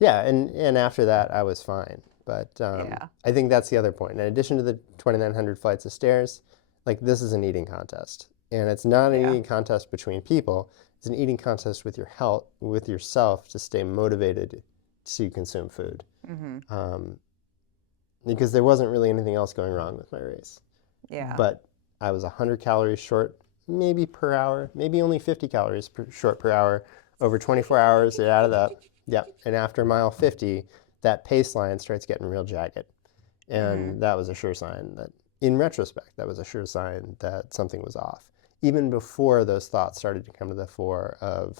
Yeah, and after that, I was fine. But I think that's the other point. In addition to the 2,900 flights of stairs, like this is an eating contest. And it's not an eating contest between people. It's an eating contest with your health, with yourself to stay motivated to consume food. Because there wasn't really anything else going wrong with my race. Yeah. But I was 100 calories short, maybe per hour, maybe only 50 calories short per hour. Over 24 hours, it added up. Yep. And after mile 50, that pace line starts getting real jagged. And that was a sure sign that, in retrospect, that was a sure sign that something was off. Even before those thoughts started to come to the fore of,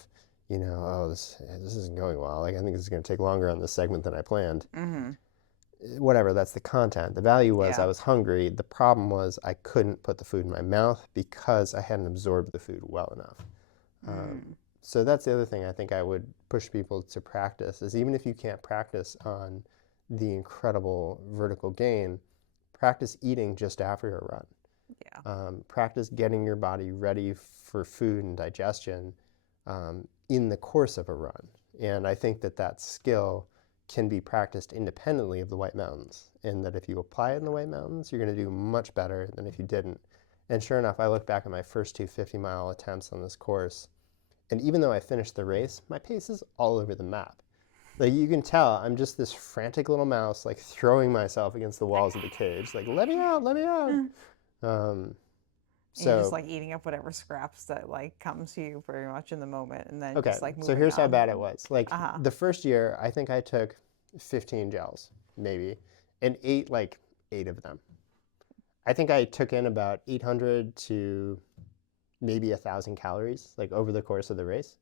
oh, this isn't going well. Like, I think this is going to take longer on this segment than I planned. Whatever, that's the content. The value was I was hungry. The problem was I couldn't put the food in my mouth because I hadn't absorbed the food well enough. So that's the other thing I think I would push people to practice is even if you can't practice on the incredible vertical gain, practice eating just after a run. Practice getting your body ready for food and digestion in the course of a run. And I think that skill can be practiced independently of the White Mountains. And that if you apply it in the White Mountains, you're going to do much better than if you didn't. And sure enough, I look back at my first 2 50-mile attempts on this course. And even though I finished the race, my pace is all over the map. Like, you can tell I'm just this frantic little mouse, like throwing myself against the walls of the cage. Like, let me out, let me out. You're just like eating up whatever scraps that like comes to you very much in the moment, and then just like moving so here's on. how bad it was. Like the first year, I think I took 15 gels, maybe, and ate like 8 of them. I think I took in about 800 to maybe 1,000 calories, like over the course of the race.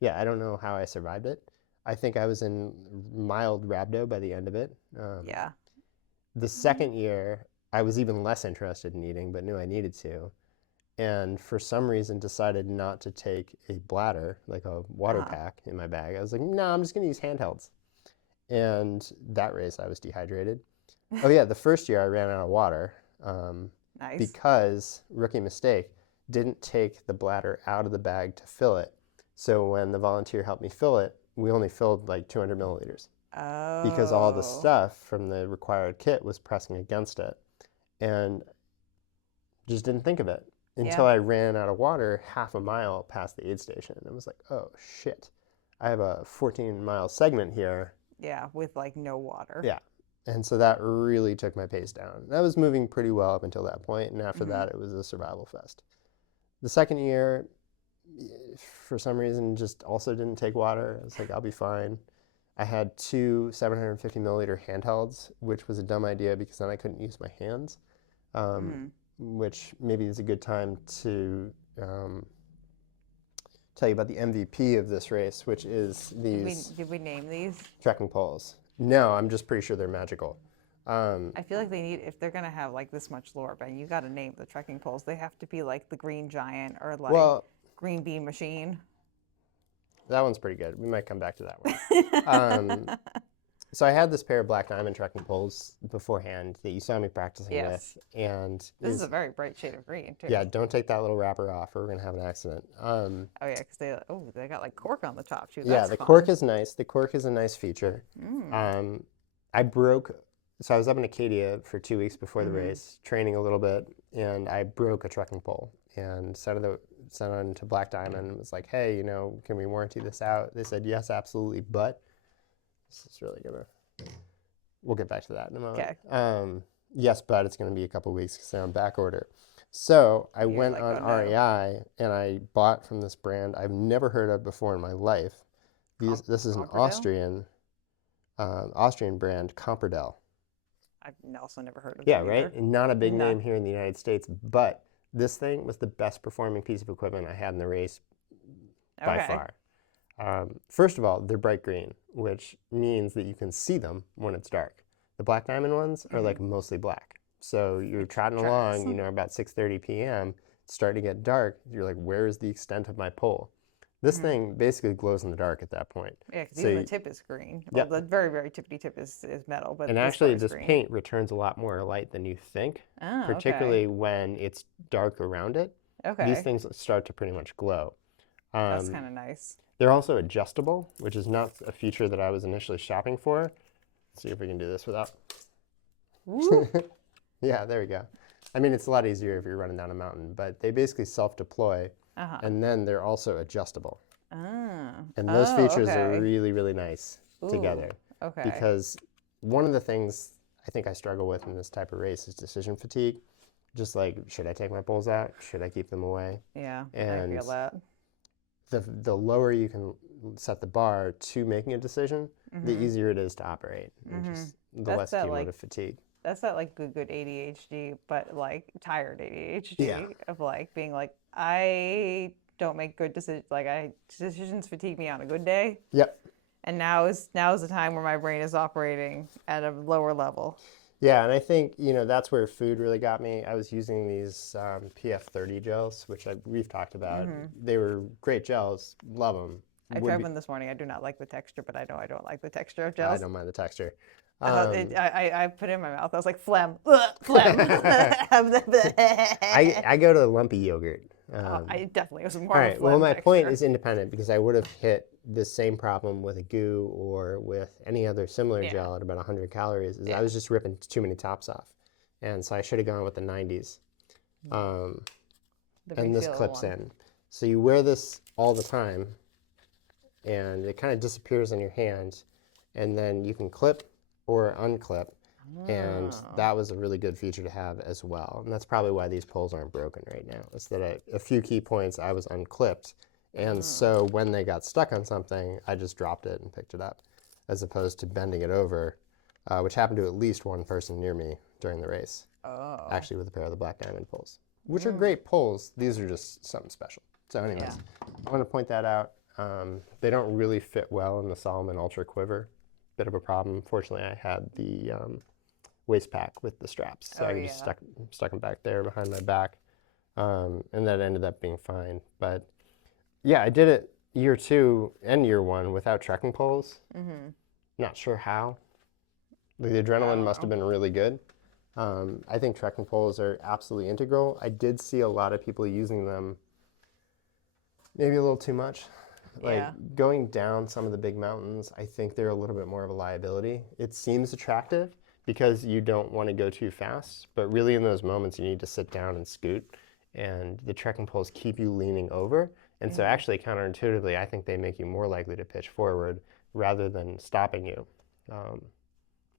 Yeah, I don't know how I survived it. I think I was in mild rhabdo by the end of it. The second year, I was even less interested in eating, but knew I needed to. and for some reason decided not to take a bladder, like a water pack in my bag. I was like, no, I'm just going to use handhelds. And that race, I was dehydrated. Oh yeah, the first year I ran out of water Nice. because, rookie mistake, didn't take the bladder out of the bag to fill it. So when the volunteer helped me fill it, we only filled like 200 milliliters. Oh. Because all the stuff from the required kit was pressing against it. And just didn't think of it until I ran out of water half a mile past the aid station. I was like, oh shit, I have a 14-mile segment here. Yeah, with like no water. Yeah. And so that really took my pace down. I was moving pretty well up until that point, and after that, it was a survival fest. The second year, for some reason, just also didn't take water. I was like, I'll be fine. I had 2 750 milliliter handhelds, which was a dumb idea because then I couldn't use my hands, which maybe is a good time to tell you about the MVP of this race, which is these. Did we name these? Trekking poles. No, I'm just pretty sure they're magical. I feel like they need, if they're gonna have like this much lore, Ben, you got to name the trekking poles. They have to be like the Green Giant or like Green Bean Machine. That one's pretty good. We might come back to that one. So I had this pair of black diamond trekking poles beforehand that you saw me practicing with, and this is a very bright shade of green too. Yeah, don't take that little wrapper off, or we're gonna have an accident. Oh yeah, because they got like cork on the top too. Yeah, the cork is nice. The cork is a nice feature. I broke. So I was up in Acadia for 2 weeks before the race, training a little bit, and I broke a trekking pole and sent on to Black Diamond and was like, hey, can we warranty this out? They said, yes, absolutely, but this is really gonna, we'll get back to that in a moment. Okay. Yes, but it's gonna be a couple weeks because they're on back order. So I went on REI and I bought from this brand I've never heard of before in my life. This is an Austrian brand, Comperdel. I've also never heard of it. Yeah, right? And not a big name here in the United States, but this thing was the best performing piece of equipment I had in the race by far. First of all, they're bright green, which means that you can see them when it's dark. The Black Diamond ones are like mostly black. So you're trotting along, about 6:30 p.m., it's starting to get dark. You're like, where is the extent of my pole? This thing basically glows in the dark at that point. Yeah, because even the tip is green. Well, the very, very tippity tip is metal. But and actually, this paint returns a lot more light than you think, particularly when it's dark around it. Okay. These things start to pretty much glow. That's kind of nice. They're also adjustable, which is not a feature that I was initially shopping for. Let's see if we can do this without. Yeah, there we go. I mean, it's a lot easier if you're running down a mountain, but they basically self-deploy. And then they're also adjustable. And those features are really, really nice together. Okay. Because one of the things I think I struggle with in this type of race is decision fatigue. Just like, should I take my poles out? Should I keep them away? Yeah, and I feel that. The lower you can set the bar to making a decision, the easier it is to operate. And just the less cumulative fatigue. That's that like good ADHD, but like tired ADHD of like being like, I don't make good decisions. Like decisions fatigue me on a good day. Yep. And now is the time where my brain is operating at a lower level. Yeah, and I think that's where food really got me. I was using these PF30 gels, which we've talked about. They were great gels. Love them. I tried one this morning. I do not like the texture, but I know I don't like the texture of gels. I don't mind the texture. I put it in my mouth. I was like, phlegm. Phlegm. I go to lumpy yogurt. I definitely was more. All right. Well, my point is independent because I would have hit the same problem with a goo or with any other similar gel at about 100 calories. I was just ripping too many tops off, and so I should have gone with the 90s. And this clips in, so you wear this all the time, and it kind of disappears in your hand, and then you can clip or unclip. And that was a really good feature to have as well. And that's probably why these poles aren't broken right now. Is that a few key points I was unclipped. And so when they got stuck on something, I just dropped it and picked it up, as opposed to bending it over, which happened to at least one person near me during the race. Actually with a pair of the Black Diamond poles, which are great poles. These are just something special. So anyways, I want to point that out. They don't really fit well in the Salomon Ultra Quiver. Bit of a problem. Fortunately, I had the waist pack with the straps, so I just stuck them back there behind my back. And that ended up being fine. But yeah, I did it year 2 and year 1 without trekking poles. Not sure how. The adrenaline must have been really good. I think trekking poles are absolutely integral. I did see a lot of people using them maybe a little too much. Like going down some of the big mountains, I think they're a little bit more of a liability. It seems attractive because you don't want to go too fast, but really in those moments you need to sit down and scoot, and the trekking poles keep you leaning over. And so actually counterintuitively, I think they make you more likely to pitch forward rather than stopping you.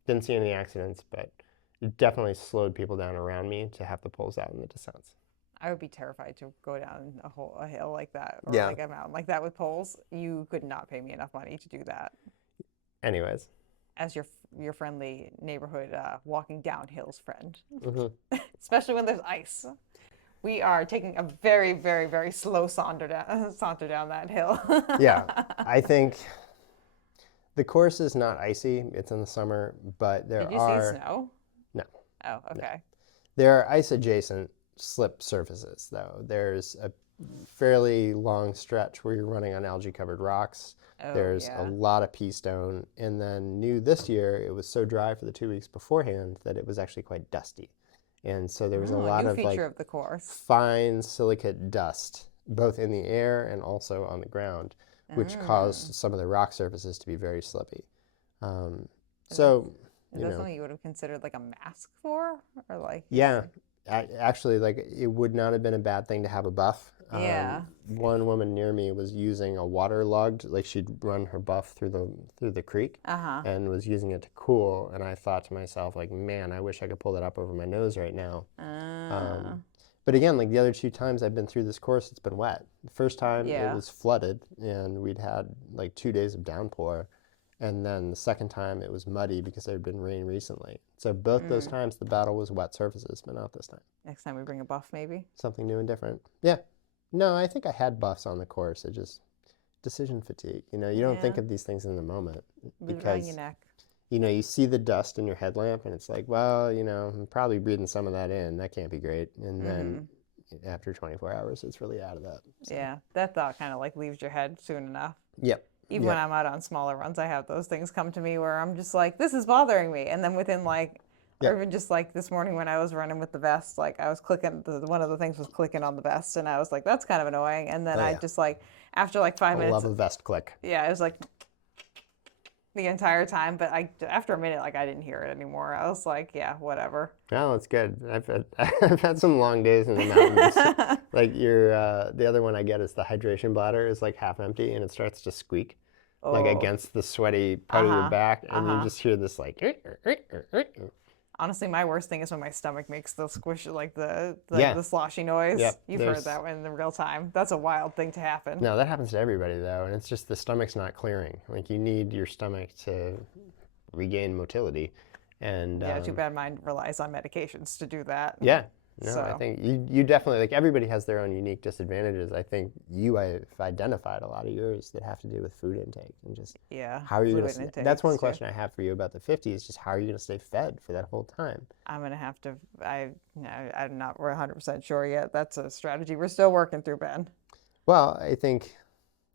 Didn't see any accidents, but it definitely slowed people down around me to have the poles out in the descents. I would be terrified to go down a hill like that, or like a mountain like that with poles. You could not pay me enough money to do that. Anyways. As your friendly neighborhood walking down hills friend. Especially when there's ice. We are taking a very, very, very slow saunter down that hill. Yeah, I think the course is not icy. It's in the summer, but there are... Did you see snow? No. Oh, okay. No. There are ice-adjacent slip surfaces, though. There's a fairly long stretch where you're running on algae-covered rocks. There's a lot of pea stone. And then new this year, it was so dry for the 2 weeks beforehand that it was actually quite dusty. And so there was a lot of like of the course. fine silicate dust, both in the air and also on the ground, which caused some of the rock surfaces to be very slippy. Is that something you would have considered like a mask for, or like? Yeah, actually, like it would not have been a bad thing to have a buff. One woman near me was using a waterlogged, like she'd run her buff through the creek and was using it to cool. And I thought to myself, like, man, I wish I could pull that up over my nose right now. But again, like the other 2 times I've been through this course, it's been wet. The first time it was flooded and we'd had like 2 days of downpour. And then the second time it was muddy because there had been rain recently. So both those times the battle was wet surfaces, but not this time. Next time we bring a buff, maybe? Something new and different. Yeah. No, I think I had buffs on the course. It just, decision fatigue. You know, you don't think of these things in the moment. Because, your neck. you know, you see the dust in your headlamp and it's like, well, you know, I'm probably breathing some of that in. That can't be great. And then after 24 hours, it's really out of that. So. Yeah, that thought kind of like leaves your head soon enough. Yep. Even when I'm out on smaller runs, I have those things come to me where I'm just like, this is bothering me. And then within like, or even just like this morning when I was running with the vest, like I was clicking, one of the things was clicking on the vest. And I was like, that's kind of annoying. And then I just like, after like 5 minutes. I love a vest click. Yeah, it was like the entire time. But after a minute, like I didn't hear it anymore. I was like, yeah, whatever. Oh, it's good. I've had some long days in the mountains. Like the other one I get is the hydration bladder is like half empty and it starts to squeak like against the sweaty part of your back, and you just hear this like. Honestly, my worst thing is when my stomach makes the squish, like the sloshy noise. Yep, You've heard that one in the real time. That's a wild thing to happen. No, that happens to everybody though, and it's just the stomach's not clearing. Like you need your stomach to regain motility. And yeah, too bad mine relies on medications to do that. Yeah. No, I think you definitely, like everybody has their own unique disadvantages. I think I've identified a lot of yours that have to do with food intake and just how are you going to, that's one question I have for you about the 50 is just how are you going to stay fed for that whole time? I'm going to have to, I'm not 100% sure yet. That's a strategy we're still working through, Ben. Well, I think,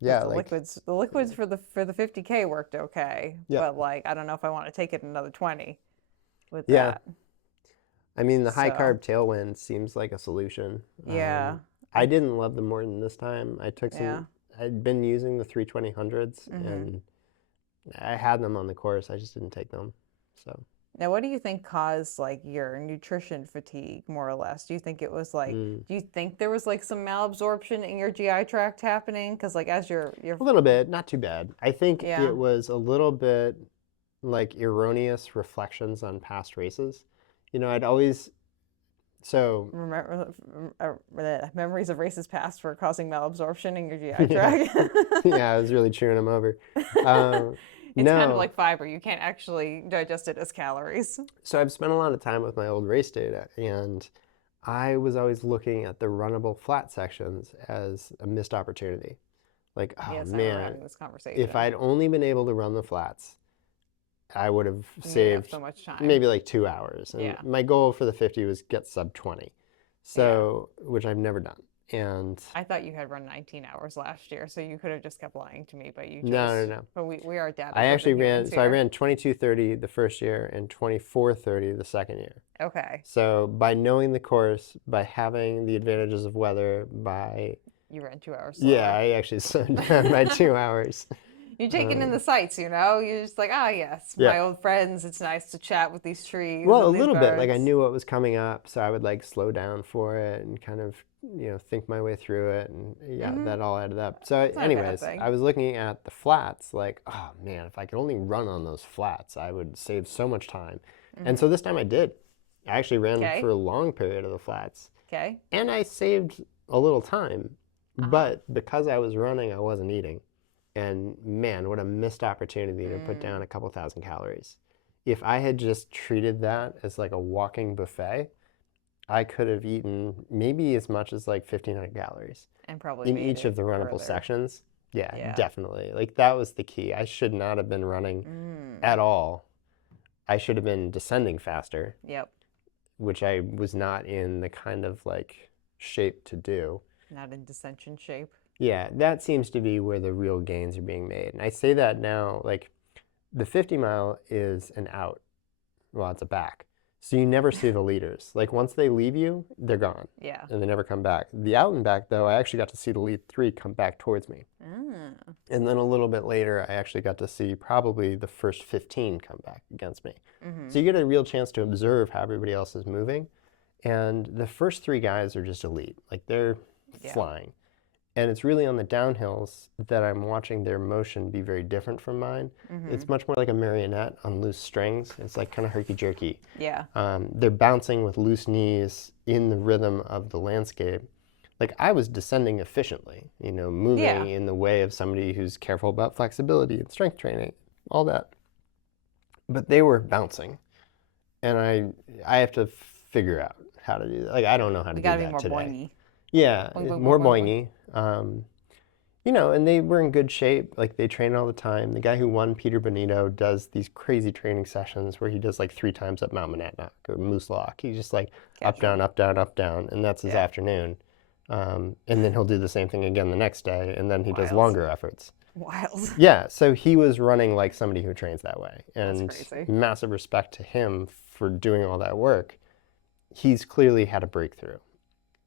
the liquids for the 50K worked okay, but like, I don't know if I want to take it another 20 with that. I mean, the high carb tailwind seems like a solution. Yeah. I didn't love the Morton this time. I took some, I'd been using the 320-100s and I had them on the course. I just didn't take them. So. Now, what do you think caused like your nutrition fatigue more or less? Do you think it was like, do you think there was like some malabsorption in your GI tract happening? Because like as you're a little bit, not too bad. I think it was a little bit like erroneous reflections on past races. You know, I'd always, memories of races past were causing malabsorption in your GI tract. Yeah, I was really chewing them over. It's kind of like fiber. You can't actually digest it as calories. So I've spent a lot of time with my old race data, and I was always looking at the runnable flat sections as a missed opportunity. Like, oh man, this conversation. If I'd only been able to run the flats, I would have saved so much time. Maybe like 2 hours. And my goal for the 50 was get sub 20. So, which I've never done. And I thought you had run 19 hours last year, so you could have just kept lying to me, but you just... no. But we are data. I actually ran, so I ran 22:30 the first year and 24:30 the second year. Okay. So by knowing the course, by having the advantages of weather, by... You ran 2 hours slower. Yeah, I actually slowed down by 2 hours. You're taking in the sights, you know? You're just like, ah, yes, my old friends. It's nice to chat with these trees. Well, a and these little bit. Like I birds. knew what was coming up, so I would like slow down for it and kind of, think my way through it. And that all added up. So anyways, I was looking at the flats like, oh man, if I could only run on those flats, I would save so much time. And so this time I did. I actually ran for a long period of the flats. Okay. And I saved a little time. But because I was running, I wasn't eating. And man, what a missed opportunity to put down a couple thousand calories. If I had just treated that as like a walking buffet, I could have eaten maybe as much as like 1,500 calories. And probably in each of the runnable sections. Yeah, definitely. Like that was the key. I should not have been running at all. I should have been descending faster. Yep. Which I was not in the kind of like shape to do. Not in descension shape. Yeah, that seems to be where the real gains are being made. And I say that now, like the 50 mile is an out. Well, it's a back. So you never see the leaders. Like once they leave you, they're gone. Yeah. And they never come back. The out and back though, I actually got to see the lead 3 come back towards me. And then a little bit later, I actually got to see probably the first 15 come back against me. So you get a real chance to observe how everybody else is moving. And the first 3 guys are just elite. Like they're flying. And it's really on the downhills that I'm watching their motion be very different from mine. It's much more like a marionette on loose strings. It's like kind of herky-jerky. Yeah. They're bouncing with loose knees in the rhythm of the landscape. Like I was descending efficiently, moving in the way of somebody who's careful about flexibility and strength training, all that. But they were bouncing. And I have to figure out how to do that. Like I don't know how to do that today. You gotta be more boingy. Yeah, more boingy. And they were in good shape. Like they train all the time. The guy who won, Peter Bonito, does these crazy training sessions where he does like 3 times up Mount Monadnock or Moose Lock. He's just like up, down, up, down, up, down. And that's his afternoon. And then he'll do the same thing again the next day. And then he does longer efforts. Wild. Yeah, so he was running like somebody who trains that way. And that's crazy. Massive respect to him for doing all that work. He's clearly had a breakthrough.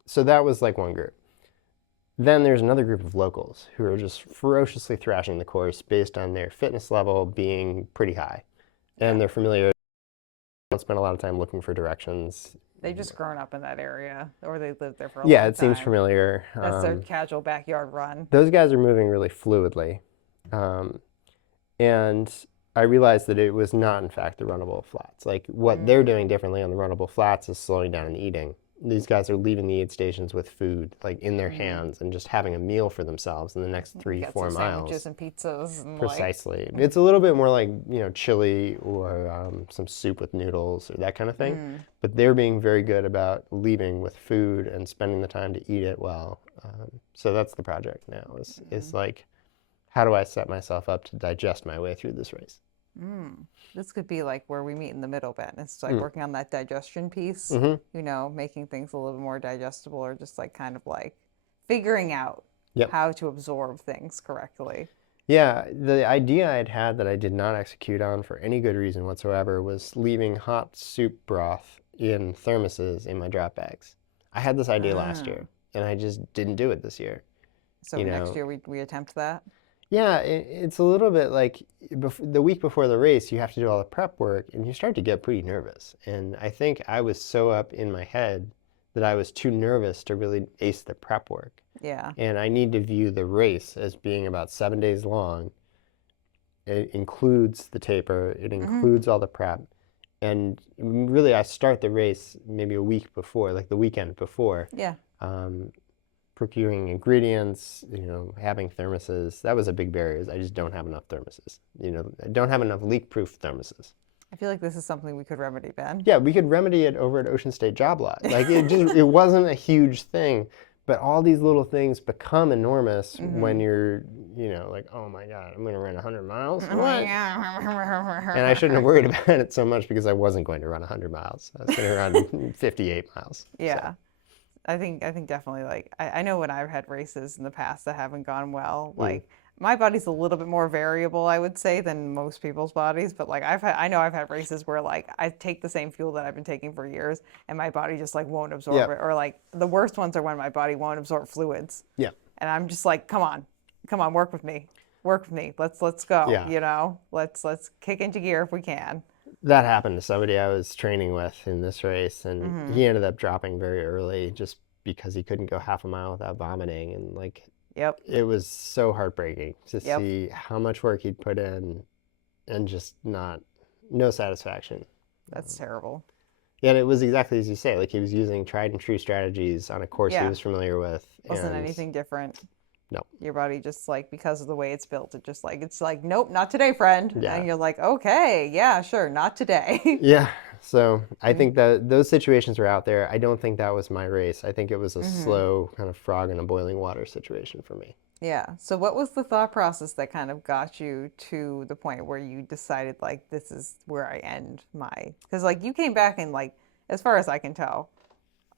So that was like one group. Then there's another group of locals who are just ferociously thrashing the course based on their fitness level being pretty high. And they're familiar. They don't spend a lot of time looking for directions. They've just grown up in that area, or they lived there for a long time. Yeah, it seems familiar. That's their casual backyard run. Those guys are moving really fluidly. And I realized that it was not, in fact, the runnable flats. Like what they're doing differently on the runnable flats is slowing down and eating. These guys are leaving the aid stations with food, like in their hands, and just having a meal for themselves in the next 3-4 miles. Sandwiches and pizzas. And precisely. It's a little bit more like, chili or some soup with noodles or that kind of thing. But they're being very good about leaving with food and spending the time to eat it well. So that's the project now is like, how do I set myself up to digest my way through this race? This could be like where we meet in the middle, Ben. It's like working on that digestion piece, making things a little more digestible, or just like kind of like figuring out how to absorb things correctly. Yeah, the idea I'd had that I did not execute on for any good reason whatsoever was leaving hot soup broth in thermoses in my drop bags. I had this idea last year, and I just didn't do it this year. So next year we attempt that? Yeah, it's a little bit like the week before the race, you have to do all the prep work, and you start to get pretty nervous. And I think I was so up in my head that I was too nervous to really ace the prep work. Yeah. And I need to view the race as being about 7 days long. It includes the taper. It includes all the prep. And really, I start the race maybe a week before, like the weekend before. Yeah. Procuring ingredients, having thermoses. That was a big barrier. I just don't have enough thermoses. I don't have enough leak-proof thermoses. I feel like this is something we could remedy, Ben. Yeah, we could remedy it over at Ocean State Job Lot. Like it wasn't a huge thing, but all these little things become enormous when you're, like, oh my God, I'm going to run 100 miles. What? And I shouldn't have worried about it so much because I wasn't going to run 100 miles. I was going to run 58 miles. Yeah. I think definitely like I know when I've had races in the past that haven't gone well, like my body's a little bit more variable, I would say, than most people's bodies. But like I know I've had races where like I take the same fuel that I've been taking for years, and my body just like won't absorb it. Or like the worst ones are when my body won't absorb fluids. Yeah. And I'm just like, come on, work with me, let's go. Yeah. You know, let's kick into gear if we can. That happened to somebody I was training with in this race, and he ended up dropping very early just because he couldn't go half a mile without vomiting, and like. Yep. It was so heartbreaking to see how much work he'd put in and just no satisfaction. That's terrible. Yeah, and it was exactly as you say, like he was using tried and true strategies on a course he was familiar with. Wasn't anything different. No. Your body just like, because of the way it's built, it's like, nope, not today, friend. Yeah. And you're like, okay, yeah, sure, not today. Yeah. So I think that those situations were out there. I don't think that was my race. I think it was a slow kind of frog in a boiling water situation for me. Yeah. So what was the thought process that kind of got you to the point where you decided like, this is where I end because like you came back and like, as far as I can tell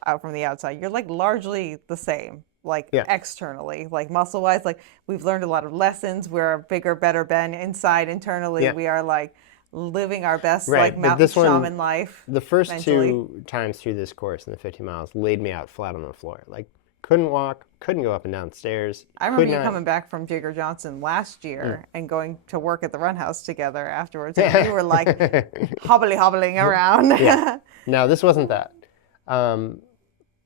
out from the outside, you're like largely the same, like externally, like muscle wise, like we've learned a lot of lessons. We're a bigger, better Ben inside internally. We are like living our best like mountain shaman life. The first mentally. 2 times through this course in the 50 miles laid me out flat on the floor. Like couldn't walk, couldn't go up and down stairs. I remember you coming back from Jigger Johnson last year and going to work at the Run House together afterwards. And you were like hobbling around. No, this wasn't that.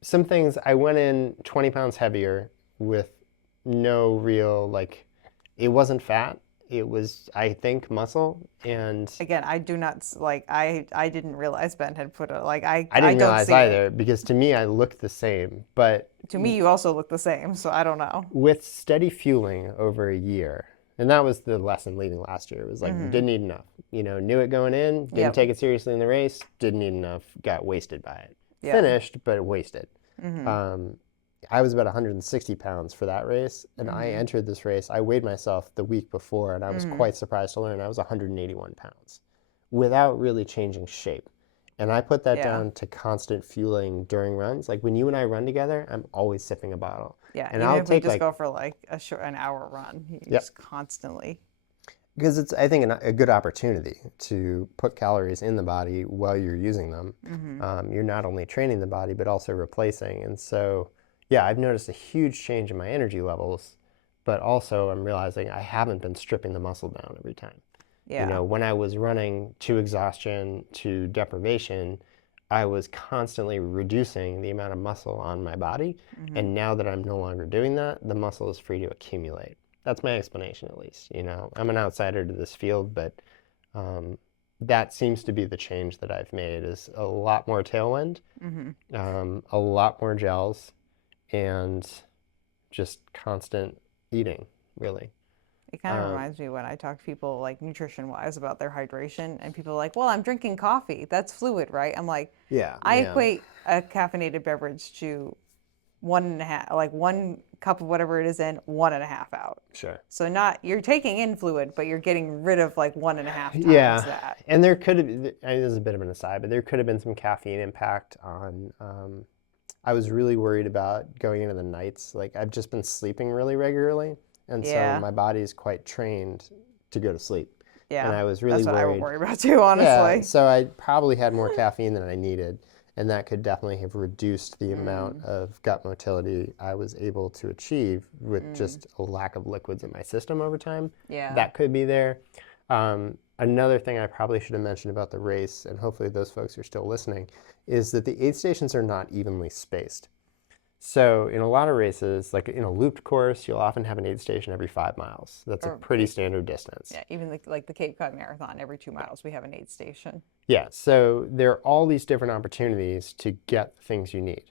Some things I went in 20 pounds heavier with no real, like, it wasn't fat. It was, I think, muscle. And again, I do not like. I didn't realize Ben had put a like. I didn't realize either because to me I looked the same. But to me, you also look the same. So I don't know. With steady fueling over a year, and that was the lesson leaving last year. It was like didn't eat enough. You know, knew it going in. Didn't take it seriously in the race. Didn't eat enough. Got wasted by it. Finished, but wasted. I was about 160 pounds for that race, and I entered this race. I weighed myself the week before, and I was quite surprised to learn I was 181 pounds without really changing shape. And I put that down to constant fueling during runs. Like when you and I run together, I'm always sipping a bottle. Yeah, and even if we just go for like an hour run, you just constantly. Because it's, I think, a good opportunity to put calories in the body while you're using them. You're not only training the body, but also replacing. And so, yeah, I've noticed a huge change in my energy levels, but also I'm realizing I haven't been stripping the muscle down every time. You know, when I was running to exhaustion, to deprivation, I was constantly reducing the amount of muscle on my body. And now that I'm no longer doing that, the muscle is free to accumulate. That's my explanation, at least. You know, I'm an outsider to this field, but that seems to be the change that I've made is a lot more tailwind, a lot more gels, and just constant eating, really. It kind of reminds me when I talk to people like nutrition-wise about their hydration, and people are like, well, I'm drinking coffee. That's fluid, right? I'm like, I equate a caffeinated beverage to 1.5, like 1 cup of whatever it is in, 1.5 out. Sure. So you're taking in fluid, but you're getting rid of like 1.5 times that. And there could have, this is a bit of an aside, but there could have been some caffeine impact on, I was really worried about going into the nights. Like I've just been sleeping really regularly. And so my body is quite trained to go to sleep. Yeah. And I was really worried. That's what I would worry about too, honestly. Yeah, so I probably had more caffeine than I needed. And that could definitely have reduced the amount of gut motility I was able to achieve with just a lack of liquids in my system over time. Yeah. That could be there. Another thing I probably should have mentioned about the race, and hopefully those folks are still listening, is that the aid stations are not evenly spaced. So in a lot of races, like in a looped course, you'll often have an aid station every 5 miles. That's a pretty standard distance. Yeah, even like the Cape Cod Marathon, every 2 miles we have an aid station. Yeah, so there are all these different opportunities to get the things you need.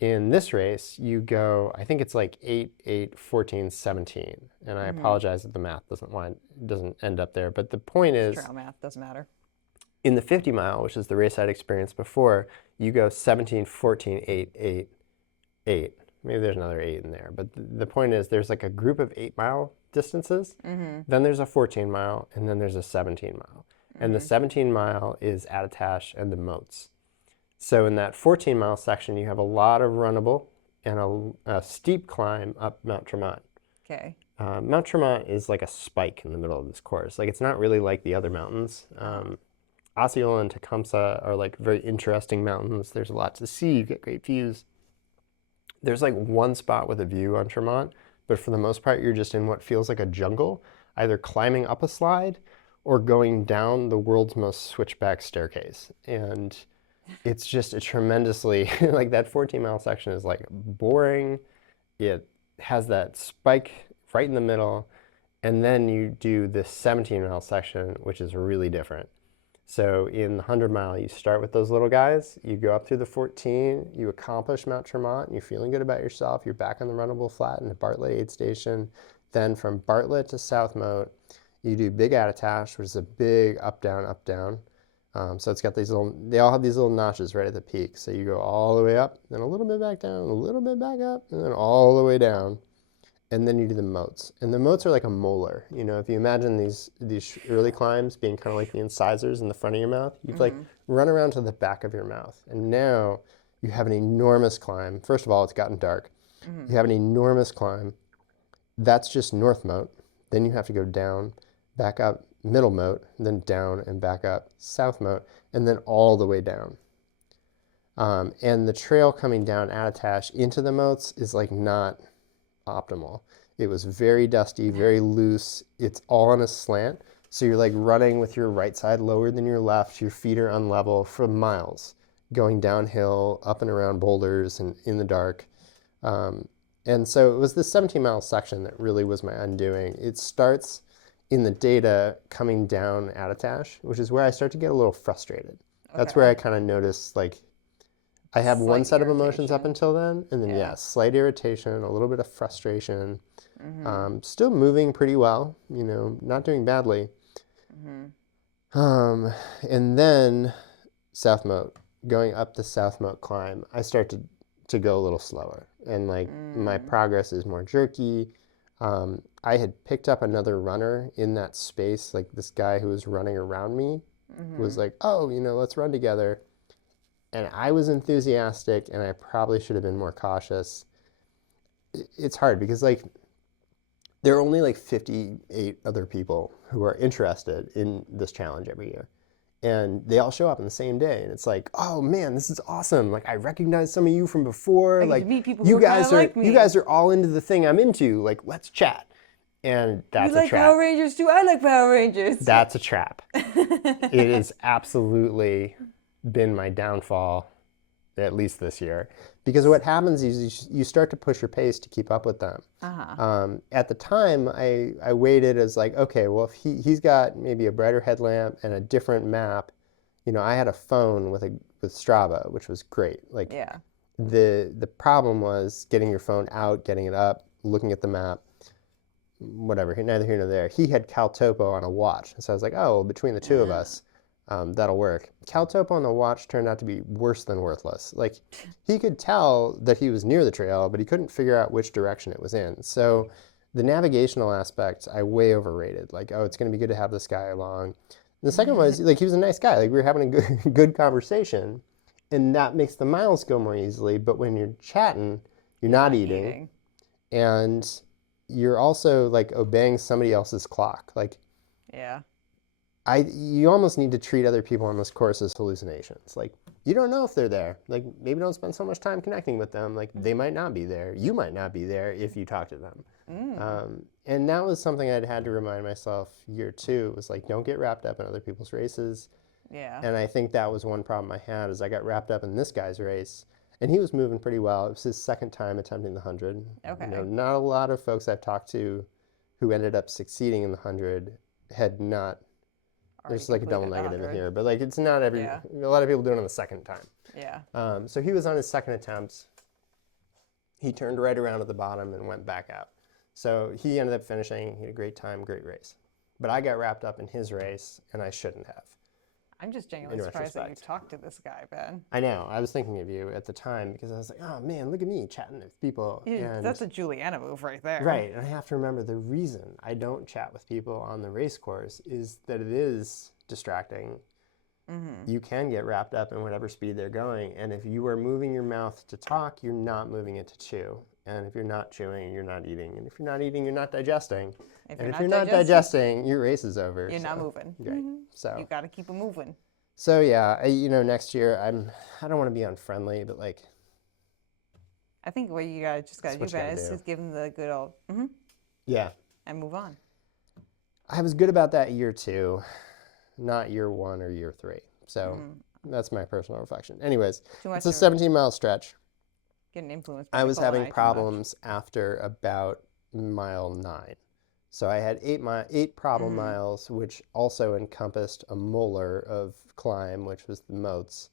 In this race, you go, I think it's like 8, 8, 14, 17. And I apologize if the math doesn't end up there. But the point is, trail math doesn't matter. In the 50 mile, which is the race I'd experienced before, you go 17, 14, 8, 8, 8. Maybe there's another 8 in there. But the point is there's like a group of 8-mile distances. Then there's a 14-mile, and then there's a 17-mile. And the 17-mile is Attitash and the Moats. So in that 14-mile section, you have a lot of runnable and a steep climb up Mount Tremont. Okay. Mount Tremont is like a spike in the middle of this course. Like, it's not really like the other mountains. Osceola and Tecumseh are like very interesting mountains. There's a lot to see. You get great views. There's like one spot with a view on Tremont, but for the most part, you're just in what feels like a jungle, either climbing up a slide or going down the world's most switchback staircase. And it's just a tremendously, like, that 14-mile section is like boring. It has that spike right in the middle. And then you do this 17-mile section, which is really different. So in the 100-mile, you start with those little guys, you go up through the 14, you accomplish Mount Tremont, and you're feeling good about yourself. You're back on the runnable flat in the Bartlett aid station. Then from Bartlett to South Moat, you do Big Attitash, which is a big up, down, up, down. So it's got these little, they all have these little notches right at the peak. So you go all the way up, then a little bit back down, a little bit back up, and then all the way down. And then you do the moats. And the moats are like a molar. You know, if you imagine these early climbs being kind of like the incisors in the front of your mouth, you like run around to the back of your mouth. And now you have an enormous climb. First of all, it's gotten dark. You have an enormous climb. That's just North Moat. Then you have to go down, back up Middle Moat, then down and back up South Moat, and then all the way down. And the trail coming down Attitash into the moats is like not optimal. It was very dusty, very loose. It's all on a slant. So you're like running with your right side lower than your left. Your feet are unlevel for miles, going downhill, up and around boulders and in the dark. And so it was this 17-mile section that really was my undoing. It starts in the data coming down Attitash, which is where I start to get a little frustrated. That's where I kind of noticed, like, I have one set of emotions up until then, and then slight irritation, a little bit of frustration, still moving pretty well, you know, not doing badly. And then South Moat, going up the South Moat climb, I start to go a little slower, and like my progress is more jerky. I had picked up another runner in that space, like this guy who was running around me was like, oh, you know, let's run together. And I was enthusiastic, and I probably should have been more cautious. It's hard because, like, there are only like 58 other people who are interested in this challenge every year. And they all show up on the same day. And it's like, oh man, this is awesome. Like, I recognize some of you from before. Like, meet people you who guys are like me. You guys are all into the thing I'm into. Like, let's chat. And that's you like a trap. Power Rangers too? I like Power Rangers. That's a trap. It is absolutely been my downfall, at least this year, because what happens is you start to push your pace to keep up with them. At the time, I weighted as like, okay, well, if he's got maybe a brighter headlamp and a different map, you know, I had a phone with Strava, which was great. Like, the problem was getting your phone out, getting it up, looking at the map, whatever, neither here nor there. He had CalTopo on a watch, so I was like, oh, well, between the two of us, that'll work. CalTopo on the watch turned out to be worse than worthless. Like, he could tell that he was near the trail, but he couldn't figure out which direction it was in. So the navigational aspect, I way overrated. Like, oh, it's going to be good to have this guy along. And the second one is, like, he was a nice guy. Like, we were having a good conversation, and that makes the miles go more easily. But when you're chatting, you're not eating. And you're also, like, obeying somebody else's clock. Like, you almost need to treat other people on this course as hallucinations. Like, you don't know if they're there. Like, maybe don't spend so much time connecting with them. Like, they might not be there. You might not be there if you talk to them. And that was something I'd had to remind myself year two. It was like, don't get wrapped up in other people's races. And I think that was one problem I had, is I got wrapped up in this guy's race. And he was moving pretty well. It was his second time attempting the 100. You know, not a lot of folks I've talked to who ended up succeeding in the 100 had not. There's like a double negative in here, but like, it's not every. A lot of people do it on the second time. So he was on his second attempt. He turned right around at the bottom and went back out. So he ended up finishing. He had a great time, great race. But I got wrapped up in his race, and I shouldn't have. I'm just genuinely surprised that you talked to this guy, Ben. I know. I was thinking of you at the time because I was like, oh man, look at me chatting with people. And that's a Juliana move right there. Right. And I have to remember, the reason I don't chat with people on the race course is that it is distracting. you can get wrapped up in whatever speed they're going. And if you are moving your mouth to talk, you're not moving it to chew. And if you're not chewing, you're not eating. And if you're not eating, you're not digesting. And if you're not digesting, your race is over. You're not moving. Right. So you got to keep it moving. So yeah, next year I don't want to be unfriendly, but like. I think what you just got to do is just give them the good old. Yeah. And move on. I was good about that year 2, not year 1 or year 3. So that's my personal reflection. Anyways, it's a 17-mile stretch. Getting influenced. I was having problems after about mile 9. So I had 8 problem miles, which also encompassed a molar of climb, which was the moats,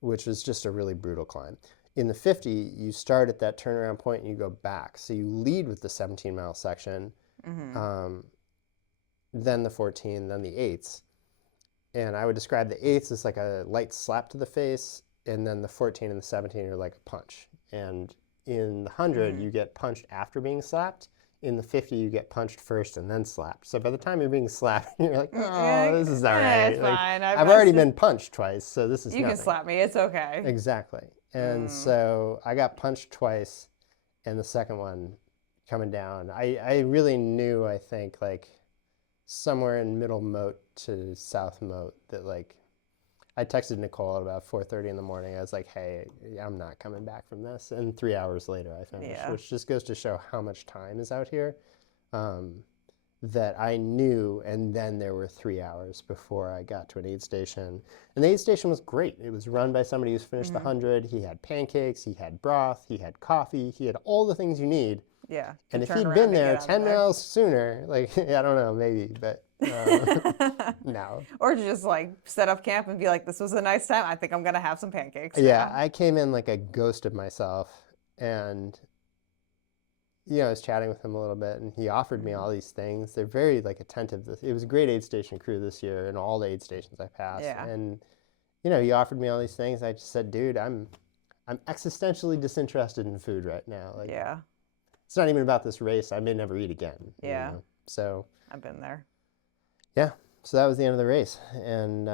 which was just a really brutal climb. In the 50, you start at that turnaround point and you go back. So you lead with the 17-mile section, then the 14, then the 8s. And I would describe the 8s as like a light slap to the face, and then the 14 and the 17 are like a punch. And in the 100, you get punched after being slapped. In the 50, you get punched first and then slapped. So by the time you're being slapped, you're like, oh, this is all right. It's fine. I've already been punched twice, so this is nothing. You can slap me. It's okay. Exactly. And so I got punched twice, and the second one coming down, I really knew, I think, like somewhere in middle moat to south moat that like, I texted Nicole at about 4:30 in the morning. I was like, hey, I'm not coming back from this. And 3 hours later I finished, which just goes to show how much time is out here. That I knew, and then there were 3 hours before I got to an aid station. And the aid station was great. It was run by somebody who's finished the 100. He had pancakes, he had broth, he had coffee, he had all the things you need. Yeah. And if he'd been there 10 miles sooner, like, I don't know, maybe, but no. Or just like set up camp and be like, this was a nice time. I think I'm going to have some pancakes. Yeah, I came in like a ghost of myself, and I was chatting with him a little bit, and he offered me all these things. They're very like attentive. It was a great aid station crew this year, and all the aid stations I passed. Yeah. And he offered me all these things. I just said, dude, I'm existentially disinterested in food right now. Like, yeah. It's not even about this race. I may never eat again. Yeah. So I've been there. Yeah. So that was the end of the race, and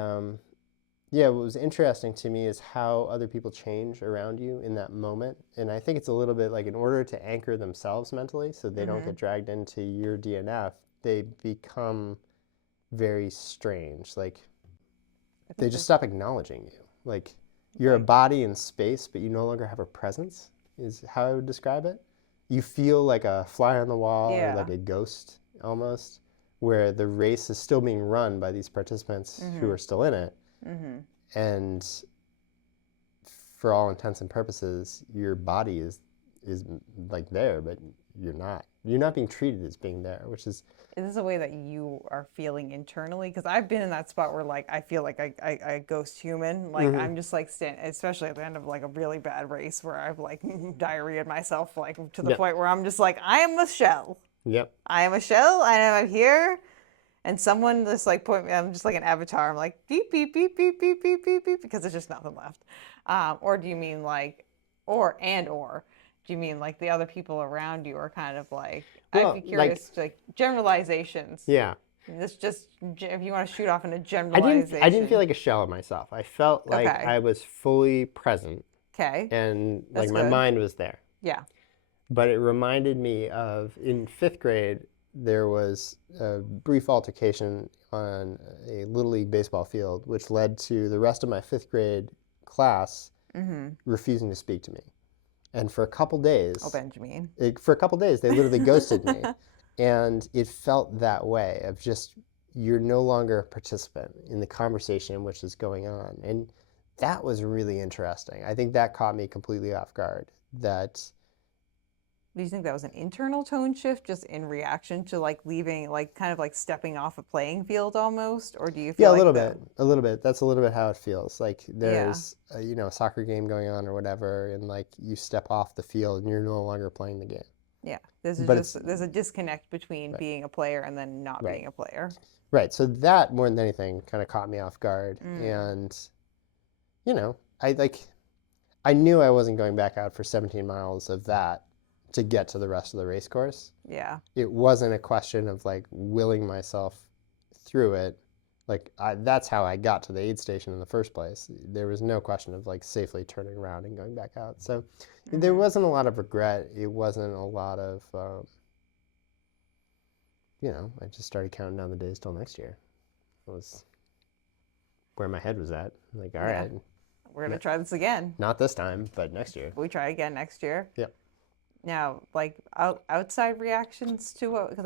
what was interesting to me is how other people change around you in that moment. And I think it's a little bit like in order to anchor themselves mentally so they don't get dragged into your DNF, they become very strange. Like they just stop acknowledging you. Like you're a body in space, but you no longer have a presence, is how I would describe it. You feel like a fly on the wall or like a ghost almost, where the race is still being run by these participants who are still in it. And for all intents and purposes, your body is like there, but you're not. You're not being treated as being there, which is... Is this a way that you are feeling internally? Because I've been in that spot where like I feel like I ghost human. Like I'm just like especially at the end of like a really bad race where I've like diarrheaed myself like to the point where I'm just like, I am a shell. Yep. I am a shell, and I'm here. And someone just like point me, I'm just like an avatar. I'm like beep, beep, beep, beep, beep, beep, beep, beep, because there's just nothing left. Or do you mean like, or do you mean like the other people around you are kind of like, I'd be curious, like generalizations. Yeah. This just, if you want to shoot off into generalization. I didn't feel like a shell of myself. I felt like I was fully present. Okay. And like my mind was there. Yeah. But it reminded me of, in 5th grade, there was a brief altercation on a Little League baseball field, which led to the rest of my 5th grade class refusing to speak to me. And for a couple days... Oh, Benjamin. For a couple days, they literally ghosted me. And it felt that way, of just, you're no longer a participant in the conversation which is going on. And that was really interesting. I think that caught me completely off guard. That... Do you think that was an internal tone shift just in reaction to like leaving, like kind of like stepping off a playing field almost? Or do you feel a little bit. That's a little bit how it feels. Like there's a soccer game going on or whatever, and like you step off the field and you're no longer playing the game. Yeah. There's a disconnect between being a player and then not being a player. Right. So that more than anything kind of caught me off guard. And I knew I wasn't going back out for 17 miles of that to get to the rest of the race course. Yeah. It wasn't a question of like willing myself through it. Like that's how I got to the aid station in the first place. There was no question of like safely turning around and going back out. So there wasn't a lot of regret. It wasn't a lot of, I just started counting down the days till next year. It was where my head was at. Like, all right. We're going to try this again. Not this time, but next year. We try again next year. Yep. Now, like outside reactions to it, because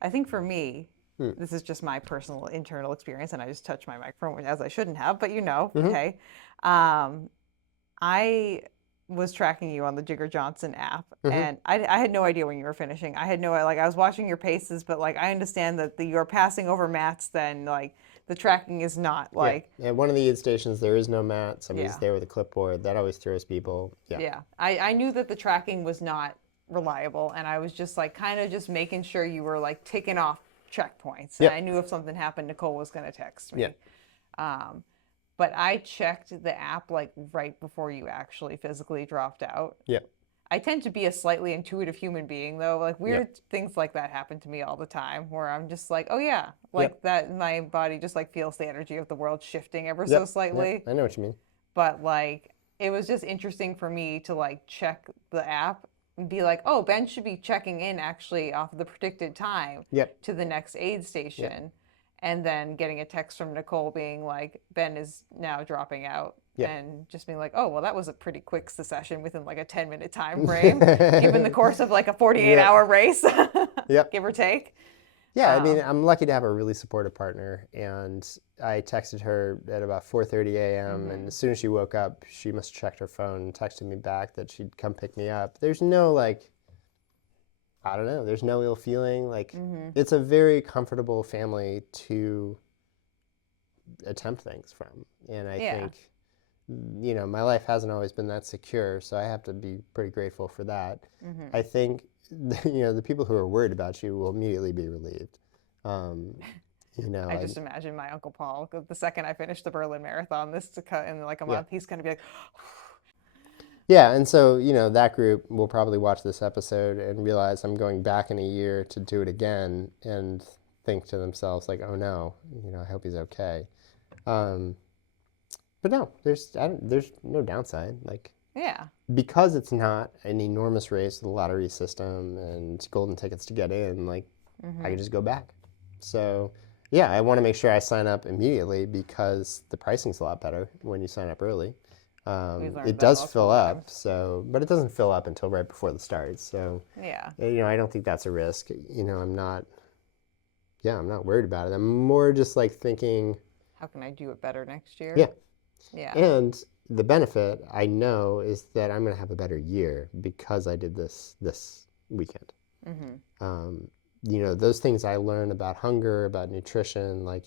I think for me, this is just my personal internal experience, and I just touched my microphone as I shouldn't have, but okay. I was tracking you on the Jigger Johnson app, and I had no idea when you were finishing. I was watching your paces, but like I understand that you're passing over mats, then like the tracking is not like. Yeah, at one of the aid stations, there is no mat. Somebody's there with a clipboard. That always throws people. Yeah. I knew that the tracking was not reliable, and I was just like kind of just making sure you were like ticking off checkpoints. And I knew if something happened, Nicole was going to text me. But I checked the app like right before you actually physically dropped out. I tend to be a slightly intuitive human being, though. Like weird things like that happen to me all the time, where I'm just like, oh yeah, like that. My body just like feels the energy of the world shifting ever so slightly. I know what you mean. But like, it was just interesting for me to like check the app and be like, oh, Ben should be checking in actually off of the predicted time to the next aid station. And then getting a text from Nicole being like, Ben is now dropping out. And just being like, oh, well, that was a pretty quick secession within like a 10-minute time frame, given the course of like a 48-hour race, give or take. Yeah, I mean, I'm lucky to have a really supportive partner. And I texted her at about 4:30 a.m. And as soon as she woke up, she must have checked her phone and texted me back that she'd come pick me up. There's no like, I don't know, there's no ill feeling. Like, it's a very comfortable family to attempt things from. And I think, my life hasn't always been that secure, so I have to be pretty grateful for that. I think, the people who are worried about you will immediately be relieved. I just imagine my Uncle Paul, the second I finish the Berlin Marathon in like a month, he's going to be like... Yeah, and so, that group will probably watch this episode and realize I'm going back in a year to do it again and think to themselves, like, oh no, I hope he's okay. But no, there's no downside. Like, because it's not an enormous race with a lottery system and golden tickets to get in, like, I can just go back. So, yeah, I want to make sure I sign up immediately because the pricing's a lot better when you sign up early. It does fill up, but it doesn't fill up until right before the start. So, I don't think that's a risk. I'm not worried about it. I'm more just like thinking, how can I do it better next year? Yeah. And the benefit I know is that I'm going to have a better year because I did this weekend. Those things I learned about hunger, about nutrition, like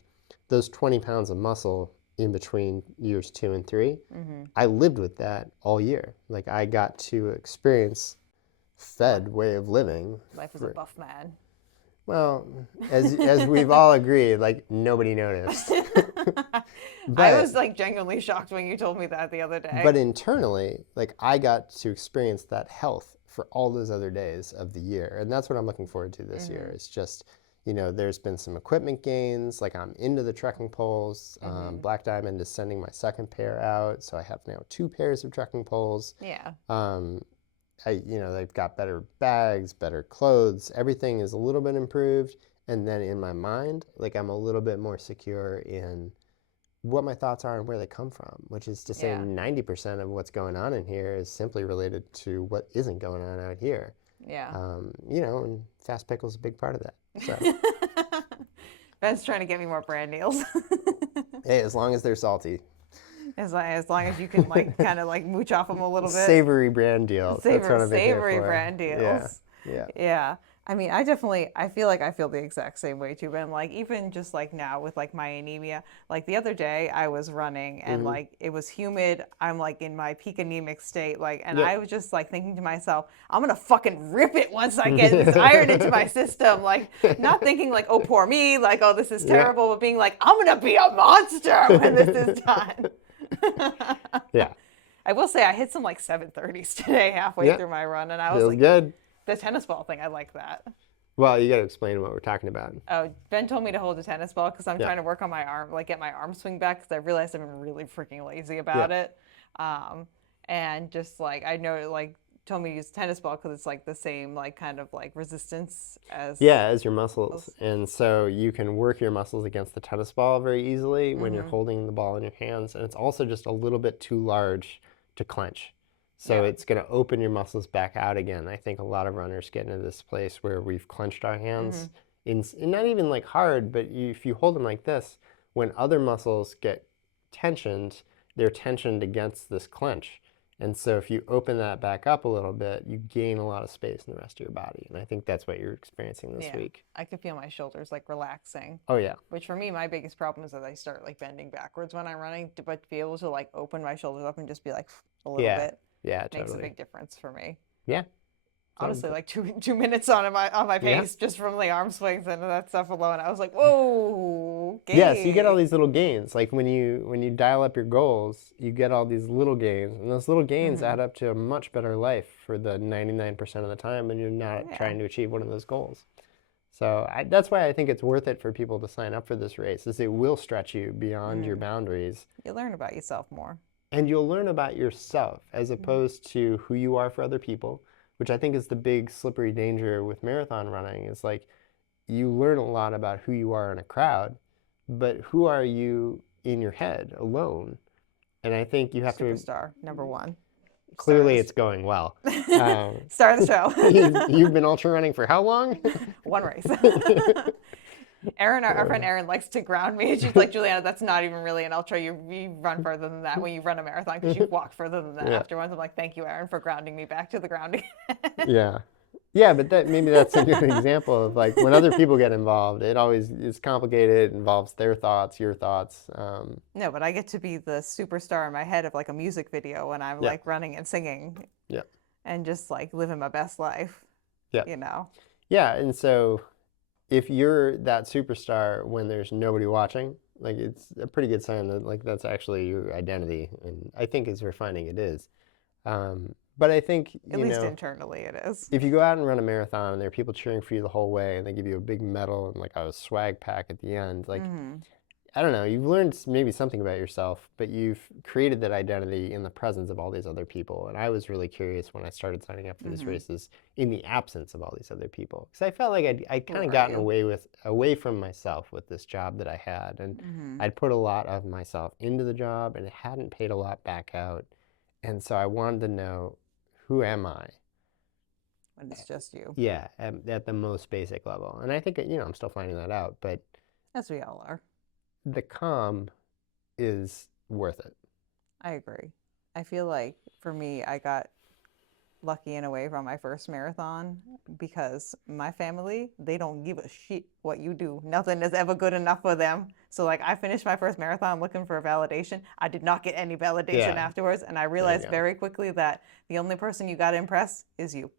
those 20 pounds of muscle in between years 2 and 3, I lived with that all year. Like I got to experience fed way of living. Life as a buff man. Well, as we've all agreed, like nobody noticed. I was like genuinely shocked when you told me that the other day. But internally, like I got to experience that health for all those other days of the year. And that's what I'm looking forward to this year. It's just, there's been some equipment gains. Like I'm into the trekking poles. Black Diamond is sending my second pair out. So I have now 2 pairs of trekking poles. Yeah. They've got better bags, better clothes. Everything is a little bit improved. And then in my mind, like I'm a little bit more secure in what my thoughts are and where they come from, which is to say 90% of what's going on in here is simply related to what isn't going on out here. Yeah. And Fast Pickle's a big part of that. So. Ben's trying to get me more brand deals. Hey, as long as they're salty. As long as you can like kind of like mooch off them a little bit. Savory brand deals. That's what I've been here for. Savory brand deals. Yeah. I mean, I feel like I feel the exact same way too, Ben. Like even just like now with like my anemia, like the other day I was running and like it was humid. I'm like in my peak anemic state, like, and I was just like thinking to myself, I'm gonna fucking rip it once I get this iron into my system. Like not thinking like, oh poor me, like oh this is terrible, but being like, I'm gonna be a monster when this is done. I will say I hit some like 7:30s today halfway through my run, and I was feels like, good. The tennis ball thing, I like that. Well, you got to explain what we're talking about. Oh, Ben told me to hold a tennis ball because I'm Yeah. trying to work on my arm, like get my arm swing back because I realized I've been really freaking lazy about Yeah. it. And just like I know, like told me to use tennis ball because it's like the same like kind of like resistance as As your muscles. And so you can work your muscles against the tennis ball very easily when you're holding the ball in your hands. And it's also just a little bit too large to clench. So it's going to open your muscles back out again. I think a lot of runners get into this place where we've clenched our hands, in not even like hard, but if you hold them like this, when other muscles get tensioned, they're tensioned against this clench. And so if you open that back up a little bit, you gain a lot of space in the rest of your body. And I think that's what you're experiencing this week. I can feel my shoulders like relaxing. Oh, yeah. Which for me, my biggest problem is that I start like bending backwards when I'm running, but to be able to like open my shoulders up and just be like a little bit. Yeah, totally. Makes a big difference for me. Yeah. Honestly, like 2 minutes on my pace just from the arm swings and that stuff alone. I was like, whoa, okay. Yeah, so you get all these little gains. Like when you dial up your goals, you get all these little gains, and those little gains add up to a much better life for the 99% of the time when you're not trying to achieve one of those goals. So that's why I think it's worth it for people to sign up for this race, is it will stretch you beyond your boundaries. You learn about yourself more. And you'll learn about yourself as opposed to who you are for other people, which I think is the big slippery danger with marathon running. Is like you learn a lot about who you are in a crowd, but who are you in your head alone? And I think you have Superstar, number one. Clearly it's going well. Start of the show. You've been ultra running for how long? One race. Erin, our friend Erin, likes to ground me. She's like, Juliana, that's not even really an ultra. You run further than that when you run a marathon because you walk further than that afterwards. I'm like, thank you, Erin, for grounding me back to the grounding. Yeah, but maybe that's a good example of like when other people get involved, it always is complicated. It involves their thoughts, your thoughts. No, but I get to be the superstar in my head of like a music video when I'm like running and singing. Yeah. And just like living my best life. Yeah. You know? Yeah, and so if you're that superstar when there's nobody watching, like it's a pretty good sign that like that's actually your identity, and I think as we're finding it is. But I think at least internally it is. If you go out and run a marathon and there are people cheering for you the whole way and they give you a big medal and like a swag pack at the end, like I don't know, you've learned maybe something about yourself, but you've created that identity in the presence of all these other people. And I was really curious when I started signing up for these races in the absence of all these other people, because I felt like I'd kind of gotten away from myself with this job that I had, and I'd put a lot of myself into the job and it hadn't paid a lot back out. And so I wanted to know, who am I? When it's just you. Yeah, at the most basic level. And I think, I'm still finding that out, but as we all are. The calm is worth it. I agree. I feel like for me, I got lucky in a way from my first marathon because my family, they don't give a shit what you do. Nothing is ever good enough for them. So like I finished my first marathon looking for validation. I did not get any validation afterwards. And I realized very quickly that the only person you got to impress is you.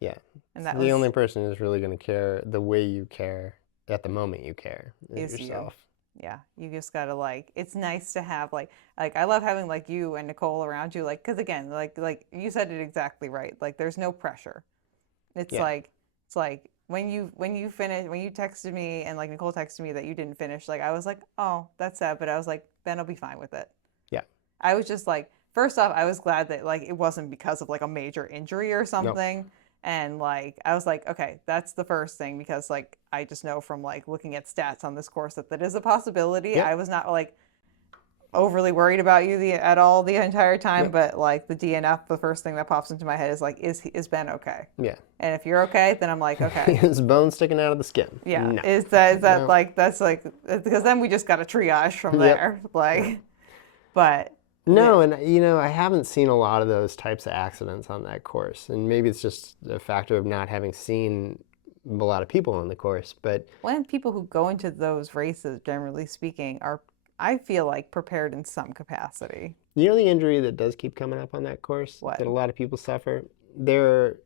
Yeah. And the only person who's really going to care the way you care at the moment you care is yourself. You. Yeah, you just gotta like. It's nice to have like I love having like you and Nicole around you, like because again, like you said it exactly right. Like there's no pressure. It's like when you finish, when you texted me and like Nicole texted me that you didn't finish, like I was like, oh, that's sad, but I was like, Ben will be fine with it. Yeah. I was just like, first off, I was glad that like it wasn't because of like a major injury or something. Nope. And like, I was like, okay, that's the first thing, because like, I just know from like looking at stats on this course that is a possibility. Yep. I was not like overly worried about you at all the entire time, but like the DNF, the first thing that pops into my head is like, is Ben okay? Yeah. And if you're okay, then I'm like, okay. His bone sticking out of the skin. Yeah. No. Is that like, that's like, because then we just got a triage from there. Like, but. No, and I haven't seen a lot of those types of accidents on that course, and maybe it's just a factor of not having seen a lot of people on the course. But when people who go into those races, generally speaking, are, I feel like, prepared in some capacity. You know the injury that does keep coming up on that course that a lot of people suffer? There are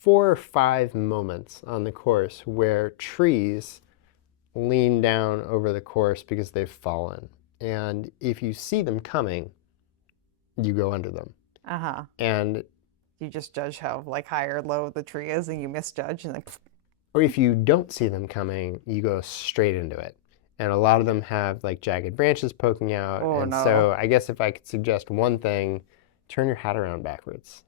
4 or 5 moments on the course where trees lean down over the course because they've fallen. And if you see them coming, you go under them. Uh-huh. And you just judge how like high or low the tree is, and you misjudge, and then Or if you don't see them coming, you go straight into it. And a lot of them have like jagged branches poking out. Oh, and no. so I guess if I could suggest one thing, turn your hat around backwards.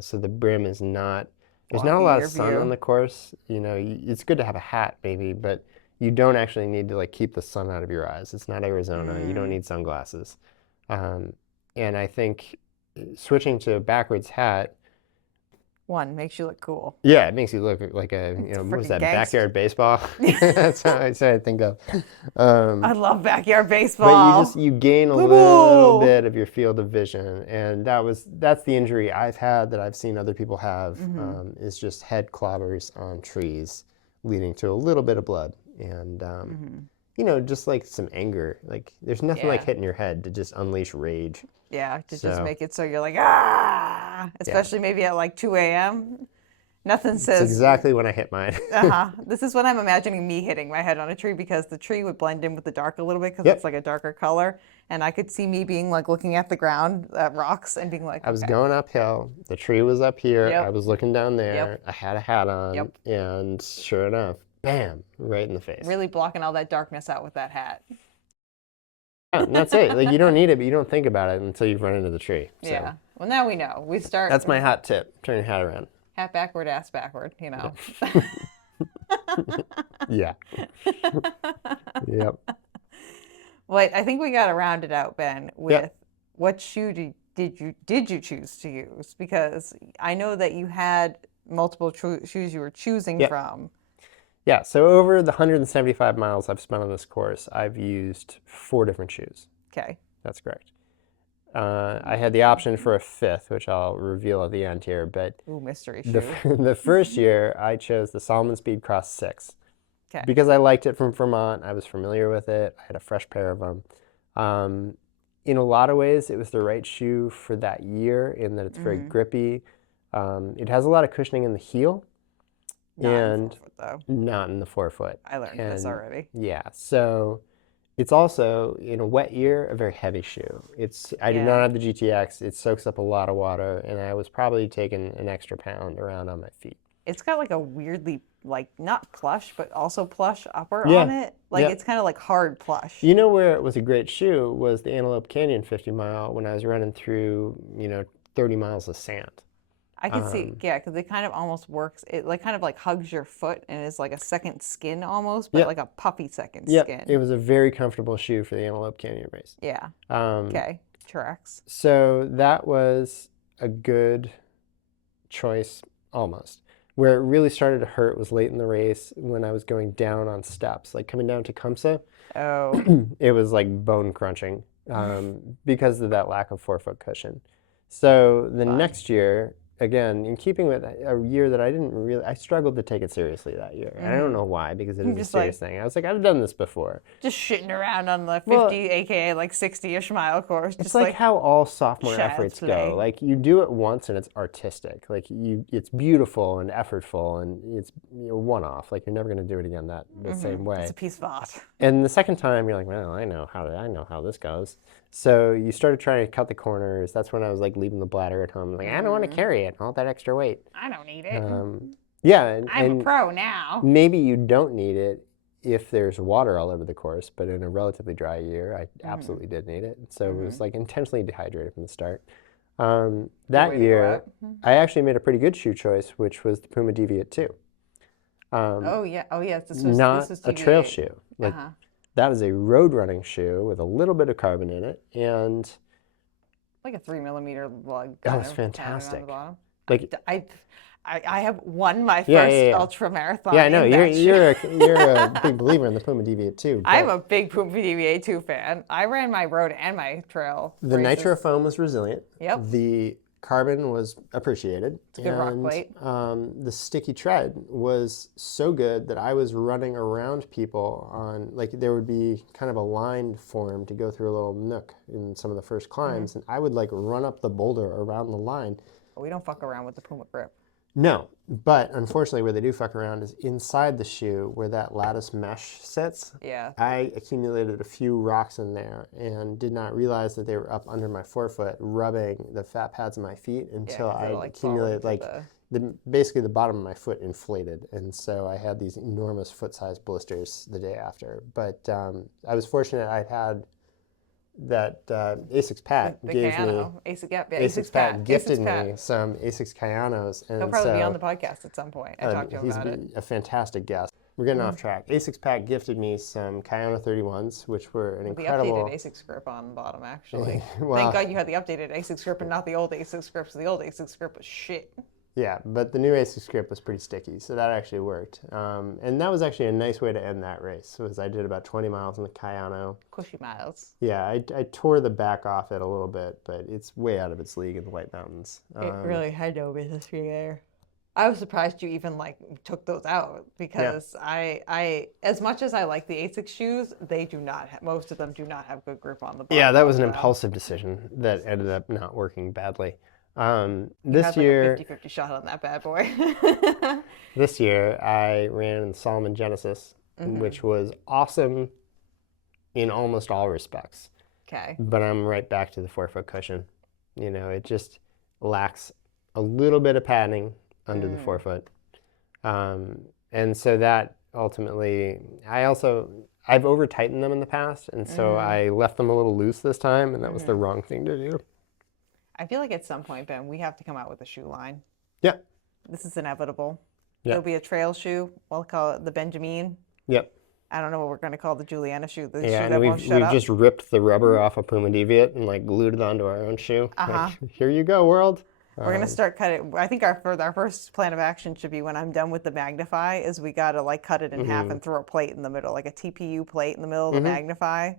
So the brim is not, there's not a lot of sun on the course. You know, it's good to have a hat maybe, but you don't actually need to like keep the sun out of your eyes. It's not Arizona. You don't need sunglasses. And I think switching to a backwards hat, one, makes you look cool. yeah, it makes you look like a, you know, what was that, backyard baseball? That's how I think of. I love backyard baseball. But you gain a little bit of your field of vision, and that's the injury I've had that I've seen other people have, is just head clobbers on trees, leading to a little bit of blood, and you know, just like some anger. Like there's nothing like hitting your head to just unleash rage. Yeah, to just make it so you're like, ah! Especially maybe at like 2 a.m. Nothing says... That's exactly when I hit mine. This is when I'm imagining me hitting my head on a tree, because the tree would blend in with the dark a little bit, because it's like a darker color. And I could see me being like looking at the ground, at rocks, and being like, I was going uphill. The tree was up here. I was looking down there. I had a hat on. And sure enough, bam, right in the face. Really blocking all that darkness out with that hat. Yeah, and that's it. Like, you don't need it, but you don't think about it until you've run into the tree. So. Yeah. Well, now we know. We start. That's my hot tip. Turn your hat around. Hat backward, ass backward, you know. Yeah. Yep. Well, I think we got to round it out, Ben, with what shoe did you choose to use? Because I know that you had multiple shoes you were choosing from. Yeah, so over the 175 miles I've spent on this course, I've used 4 different shoes. Okay. That's correct. I had the option for a 5th, which I'll reveal at the end here, but ooh, mystery shoe. The first year I chose the Salomon Speed Cross 6. Okay. Because I liked it from Vermont. I was familiar with it. I had a fresh pair of them. In a lot of ways, it was the right shoe for that year in that it's very grippy. It has a lot of cushioning in the heel. Not in the 4-foot, though. Not in the 4-foot. I learned this already. Yeah, so it's also, in a wet year, a very heavy shoe. I did not have the GTX. It soaks up a lot of water, and I was probably taking an extra pound around on my feet. It's got like a weirdly, like, not plush, but also plush upper on it. Like, it's kind of like hard plush. You know where it was a great shoe was the Antelope Canyon 50 mile when I was running through, 30 miles of sand. I can see, because it kind of almost works. It like kind of like hugs your foot and is like a second skin almost, but like a puffy second skin. It was a very comfortable shoe for the Antelope Canyon race. Yeah. Okay. Tracks. So that was a good choice, almost. Where it really started to hurt was late in the race when I was going down on steps, like coming down to Tecumseh. Oh. It was like bone crunching because of that lack of 4-foot cushion. So the next year, again, in keeping with a year that I struggled to take it seriously that year. And I don't know why, because it is a serious thing. I was like, I've done this before. Just shitting around on the 50, aka like 60-ish mile course. It's like how all sophomore efforts go. Like, you do it once and it's artistic. Like, it's beautiful and effortful, and it's one-off. Like, you're never going to do it again the same way. It's a piece of art. And the second time, you're like, well, I know how this goes. So you started trying to cut the corners. That's when I was like leaving the bladder at home. Like, I don't want to carry it, all that extra weight. I don't need it. I'm a pro now. Maybe you don't need it if there's water all over the course, but in a relatively dry year, I absolutely did need it. So it was like intentionally dehydrated from the start. That year, I actually made a pretty good shoe choice, which was the Puma Deviate 2. This was not this was a trail shoe. Like, that is a road running shoe with a little bit of carbon in it, and like a 3mm lug. That was fantastic. Like, I have won my first ultra marathon. Yeah, I know you're a big believer in the Puma Deviate 2. I'm a big Puma Deviate 2 fan. I ran my road and my trail. The nitro foam was resilient. Yep. The carbon was appreciated. It's a good rock plate. The sticky tread was so good that I was running around people on, like, there would be kind of a line form to go through a little nook in some of the first climbs, and I would like run up the boulder around the line. We don't fuck around with the Puma grip. No, but unfortunately where they do fuck around is inside the shoe where that lattice mesh sits. Yeah. I accumulated a few rocks in there and did not realize that they were up under my forefoot, rubbing the fat pads of my feet until I accumulated like basically the bottom of my foot inflated, and so I had these enormous foot-sized blisters the day after. But I was fortunate. I had that Asics Pat gave Kayano. me Asics Pat gifted me some Asics Kayanos, and he'll probably be on the podcast at some point. I talked to him he's about it. a fantastic guest. We're getting off track. Asics Pat gifted me some Kayano 31s, which were an incredible. The updated Asics grip on the bottom, actually. Well, thank God you had the updated Asics grip and not the old Asics grip. So the old Asics grip was shit. Yeah, but the new Asics grip was pretty sticky, so that actually worked. And that was actually a nice way to end that race. Was I did about 20 miles in the Kayano. Cushy miles. Yeah, I tore the back off it a little bit, but it's way out of its league in the White Mountains. It really had no business being there. I was surprised you even like took those out because I as much as I like the Asics shoes, they do not most of them do not have good grip on the bottom. Yeah, that was an impulsive decision that ended up not working badly. This year, like a 50-50 shot on that bad boy. This year I ran in the Solomon Genesis, which was awesome in almost all respects. Okay. But I'm right back to the 4-foot cushion. You know, it just lacks a little bit of padding under the 4-foot. And so that ultimately, I've over tightened them in the past, and so I left them a little loose this time, and that was the wrong thing to do. I feel like at some point, Ben, we have to come out with a shoe line. Yeah. This is inevitable. Yep. There'll be a trail shoe. We'll call it the Benjamin. Yep. I don't know what we're going to call the Juliana shoe. The Yeah, shoe and that won't shut up. we've just ripped the rubber off of Puma Deviate and like glued it onto our own shoe. Like, here you go, world. We're going to start cutting. I think our first plan of action should be when I'm done with the Magnify is we got to like cut it in half and throw a plate in the middle, like a TPU plate in the middle of the Magnify,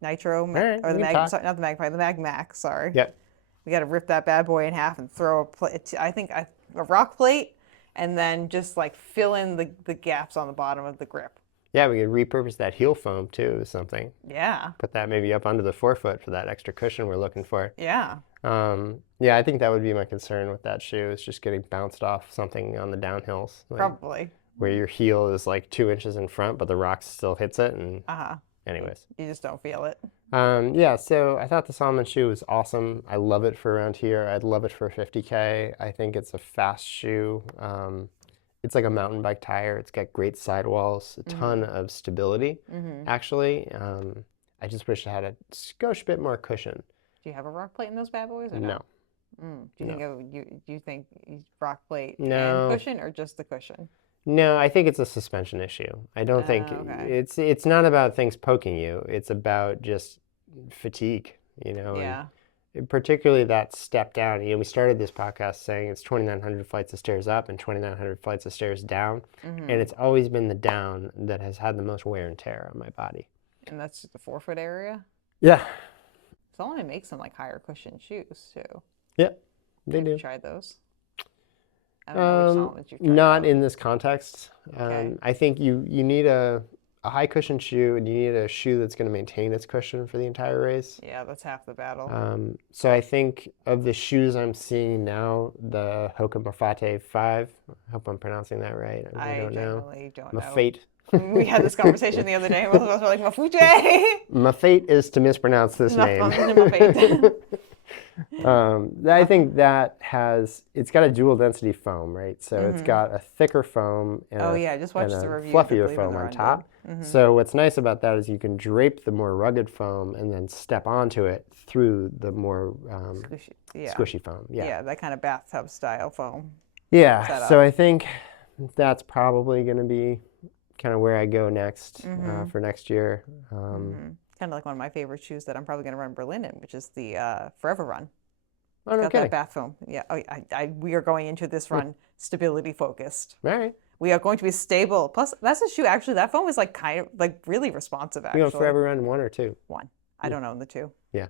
Nitro, right, or the sorry, not the Magnify, the Mag Max, sorry. Yep. We got to rip that bad boy in half and throw a plate, a rock plate, and then just like fill in the gaps on the bottom of the grip. Yeah, we could repurpose that heel foam too or something. Yeah. Put that maybe up under the 4-foot for that extra cushion we're looking for. Yeah. Yeah, I think that would be my concern with that shoe is just getting bounced off something on the downhills. Like, Probably. Where your heel is like 2 inches in front, but the rock still hits it. And anyways. You just don't feel it. Yeah, so I thought the Salomon shoe was awesome. I love it for around here. I'd love it for 50K. I think it's a fast shoe. It's like a mountain bike tire. It's got great sidewalls, a ton of stability, actually. I just wish it had a skosh bit more cushion. Do you have a rock plate in those bad boys? Or No. Do you think rock plate No. and cushion or just the cushion? No, I think it's a suspension issue. I don't think it's not about things poking you. It's about just fatigue, you know. Yeah. And particularly that step down. You know, we started this podcast saying it's 2,900 flights of stairs up and 2,900 flights of stairs down, and it's always been the down that has had the most wear and tear on my body. And that's just the 4-foot area. Yeah. Solomon makes some like higher cushion shoes too. Yep, they do. Have you tried those? I don't know which Solomons you've tried. Not in this context. Okay. I think you need a high cushion shoe, and you need a shoe that's going to maintain its cushion for the entire race. Yeah, that's half the battle. So I think of the shoes I'm seeing now, the Hoka Mafate 5. I hope I'm pronouncing that right. I don't know. Genuinely don't know. Mafate. We had this conversation the other day, and both of us were like, Mafute! Mafate is to mispronounce this name. Mafate. I think that it's got a dual density foam, right? So it's got a thicker foam and just watch the review. fluffier foam on top. So what's nice about that is you can drape the more rugged foam and then step onto it through the more squishy foam. Yeah, that kind of bathtub style foam. Yeah, setup. So I think that's probably going to be kind of where I go next for next year. Kind of like one of my favorite shoes that I'm probably going to run Berlin in, which is the Forever Run. Oh, no Got kidding. that bath foam. Yeah, we are going into this run stability focused. All right. We are going to be stable. Plus, that's a shoe. Actually, that foam is like kind of like really responsive. Actually, You going Forever Run 1 or 2? 1. I don't own the 2. Yeah.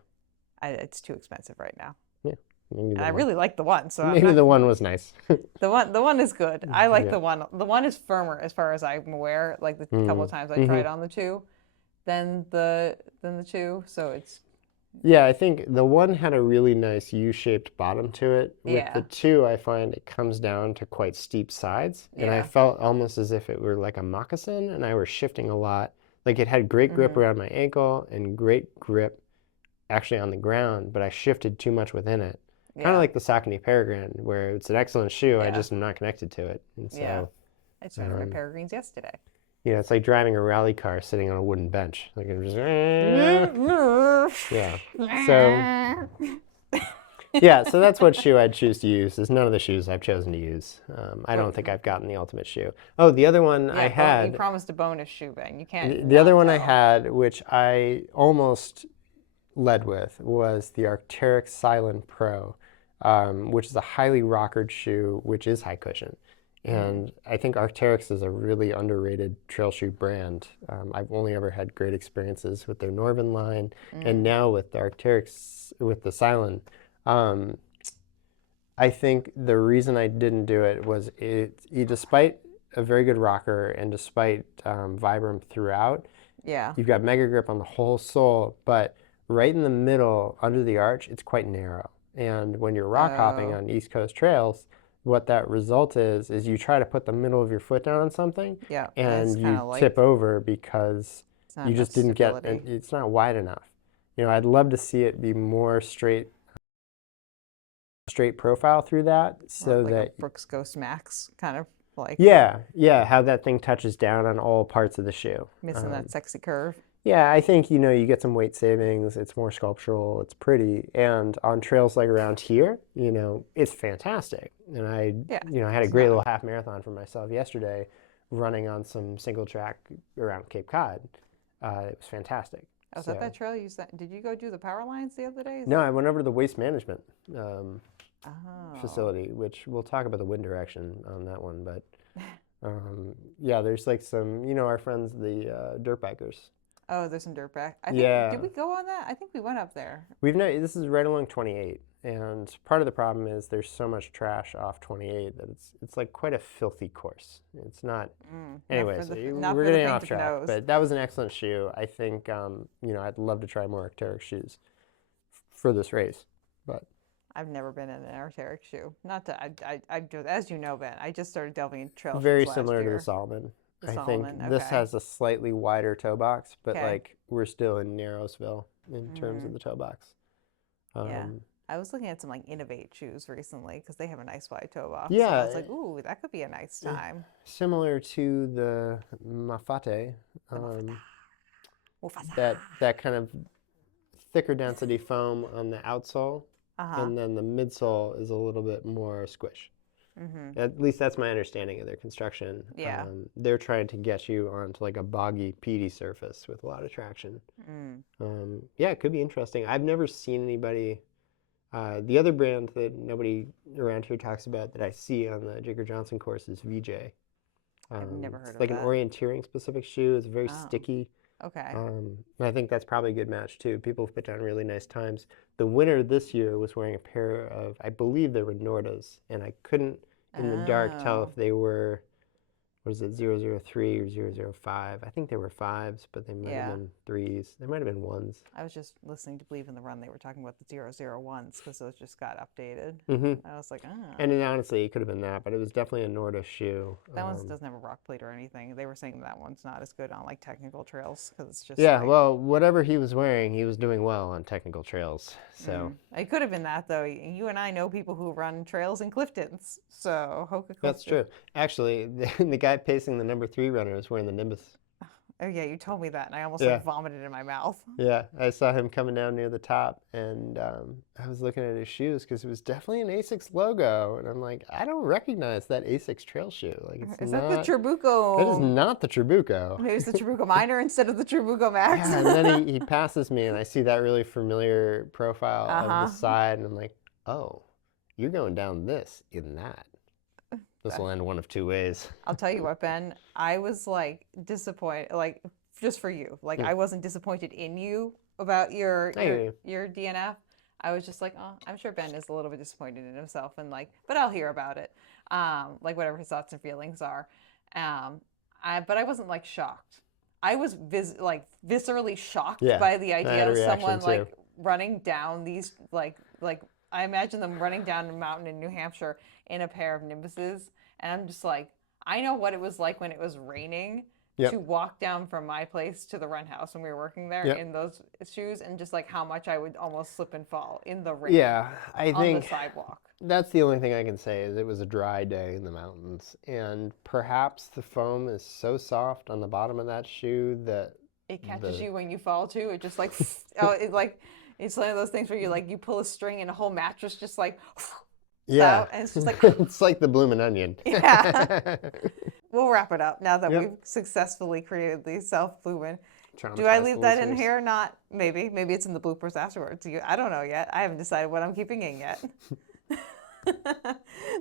It's too expensive right now. Yeah. And I really like the 1. So maybe the 1 was nice. the one is good. I like the 1. The 1 is firmer as far as I'm aware. Like the couple of times I tried on the 2, than the 2. So it's. Yeah, I think the 1 had a really nice U-shaped bottom to it. With the 2, I find it comes down to quite steep sides. And I felt almost as if it were like a moccasin, and I was shifting a lot. Like it had great grip around my ankle and great grip actually on the ground, but I shifted too much within it. Kind of like the Saucony Peregrine, where it's an excellent shoe. I Yeah. just am not connected to it. And so, Yeah. I just went to my Peregrines yesterday. you know, it's like driving a rally car sitting on a wooden bench. Like I'm just, yeah. So, yeah, so that's what shoe I'd choose to use. Is none of the shoes I've chosen to use. I don't think I've gotten the ultimate shoe. Oh, the other one I had. You promised a bonus shoe, Ben. You can't. The other one I had, which I almost led with, was the Arc'teryx Silent Pro, which is a highly rockered shoe, which is high cushion. And I think Arc'teryx is a really underrated trail shoe brand. I've only ever had great experiences with their Norvin line, and now with the Arc'teryx, with the Silent. I think the reason I didn't do it was despite a very good rocker and despite Vibram throughout, you've got mega grip on the whole sole, but right in the middle, under the arch, it's quite narrow. And when you're rock hopping on East Coast trails, what that result is you try to put the middle of your foot down on something, and you tip over because you just didn't get, it's not wide enough. You know, I'd love to see it be more straight profile through that, so like that a Brooks Ghost Max kind of like. Yeah, how that thing touches down on all parts of the shoe. Missing that sexy curve. Yeah, I think, you know, you get some weight savings. It's more sculptural. It's pretty. And on trails like around here, you know, it's fantastic. And I had a great little half marathon for myself yesterday running on some single track around Cape Cod. It was fantastic. Oh, is that trail you sent? Did you go do the power lines the other day? No, I went over to the waste management facility, which we'll talk about the wind direction on that one. But yeah, there's like some, you know, our friends, the dirt bikers. Oh, there's some dirt back. Did we go on that? I think we went up there. This is right along 28, and part of the problem is there's so much trash off 28 that it's like quite a filthy course. It's not. Anyways, we're getting off track, but that was an excellent shoe. I think you know, I'd love to try more Arc'teryx shoes for this race, but I've never been in an Arc'teryx shoe. Not to, as you know, Ben, I just started delving into trail shoes very last similar year. to the Salomon. I Salomon, think this has a slightly wider toe box, but like we're still in Narrowsville in terms of the toe box. Yeah, I was looking at some like Innovate shoes recently because they have a nice wide toe box. Yeah, so I was like, ooh, that could be a nice time. Similar to the Mafate, that kind of thicker density foam on the outsole, and then the midsole is a little bit more squish. At least that's my understanding of their construction. Yeah. They're trying to get you onto like a boggy, peaty surface with a lot of traction. Yeah, it could be interesting. I've never seen anybody. The other brand that nobody around here talks about that I see on the Jigger Johnson course is VJ. I've never heard of that. It's like an orienteering specific shoe. It's very sticky. Okay. I think that's probably a good match too. People have put down really nice times. The winner this year was wearing a pair of, I believe they were Nordas, and I couldn't in the dark tell if they were, what is it, 003 or 005. I think they were 5s, but they might have been 3s. They might have been 1s. I was just listening to Believe in the Run. They were talking about the 001s because those just got updated. I was like, And honestly, it could have been that, but it was definitely a Norda shoe. That one doesn't have a rock plate or anything. They were saying that one's not as good on like technical trails because it's just well, whatever he was wearing, he was doing well on technical trails. So it could have been that though. You and I know people who run trails in Cliftons, so Hoka Clifton. That's true. Actually, the guy pacing the number 3 runner is wearing the Nimbus. Oh yeah, you told me that, and I almost like vomited in my mouth. Yeah, I saw him coming down near the top, and I was looking at his shoes because it was definitely an Asics logo, and I'm like, I don't recognize that Asics trail shoe. Like, it's is that the Trabuco? That is not the Trabuco. Maybe it's the Trabuco Minor instead of the Trabuco Max. Yeah, and then he passes me, and I see that really familiar profile of the side, and I'm like, oh, you're going down this in that. This will end one of 2 ways. I'll tell you what, Ben. I was like disappointed, like just for you. Like I wasn't disappointed in you about your DNF. I was just like, oh, I'm sure Ben is a little bit disappointed in himself, and like, but I'll hear about it. Like whatever his thoughts and feelings are. But I wasn't like shocked. I was viscerally shocked by the idea of someone like running down these like I imagine them running down a mountain in New Hampshire in a pair of Nimbuses, and I'm just like, I know what it was like when it was raining to walk down from my place to the run house when we were working there in those shoes, and just like how much I would almost slip and fall in the rain. Yeah, I think on the sidewalk. That's the only thing I can say is it was a dry day in the mountains, and perhaps the foam is so soft on the bottom of that shoe that it catches you when you fall too. It just like it's one of those things where you pull a string and a whole mattress just like yeah, and it's just like it's like the bloomin' onion. Yeah. We'll wrap it up now that we've successfully created the self-bloomin'. Do I leave that in here or not? Maybe it's in the bloopers afterwards. I don't know yet. I haven't decided what I'm keeping in yet.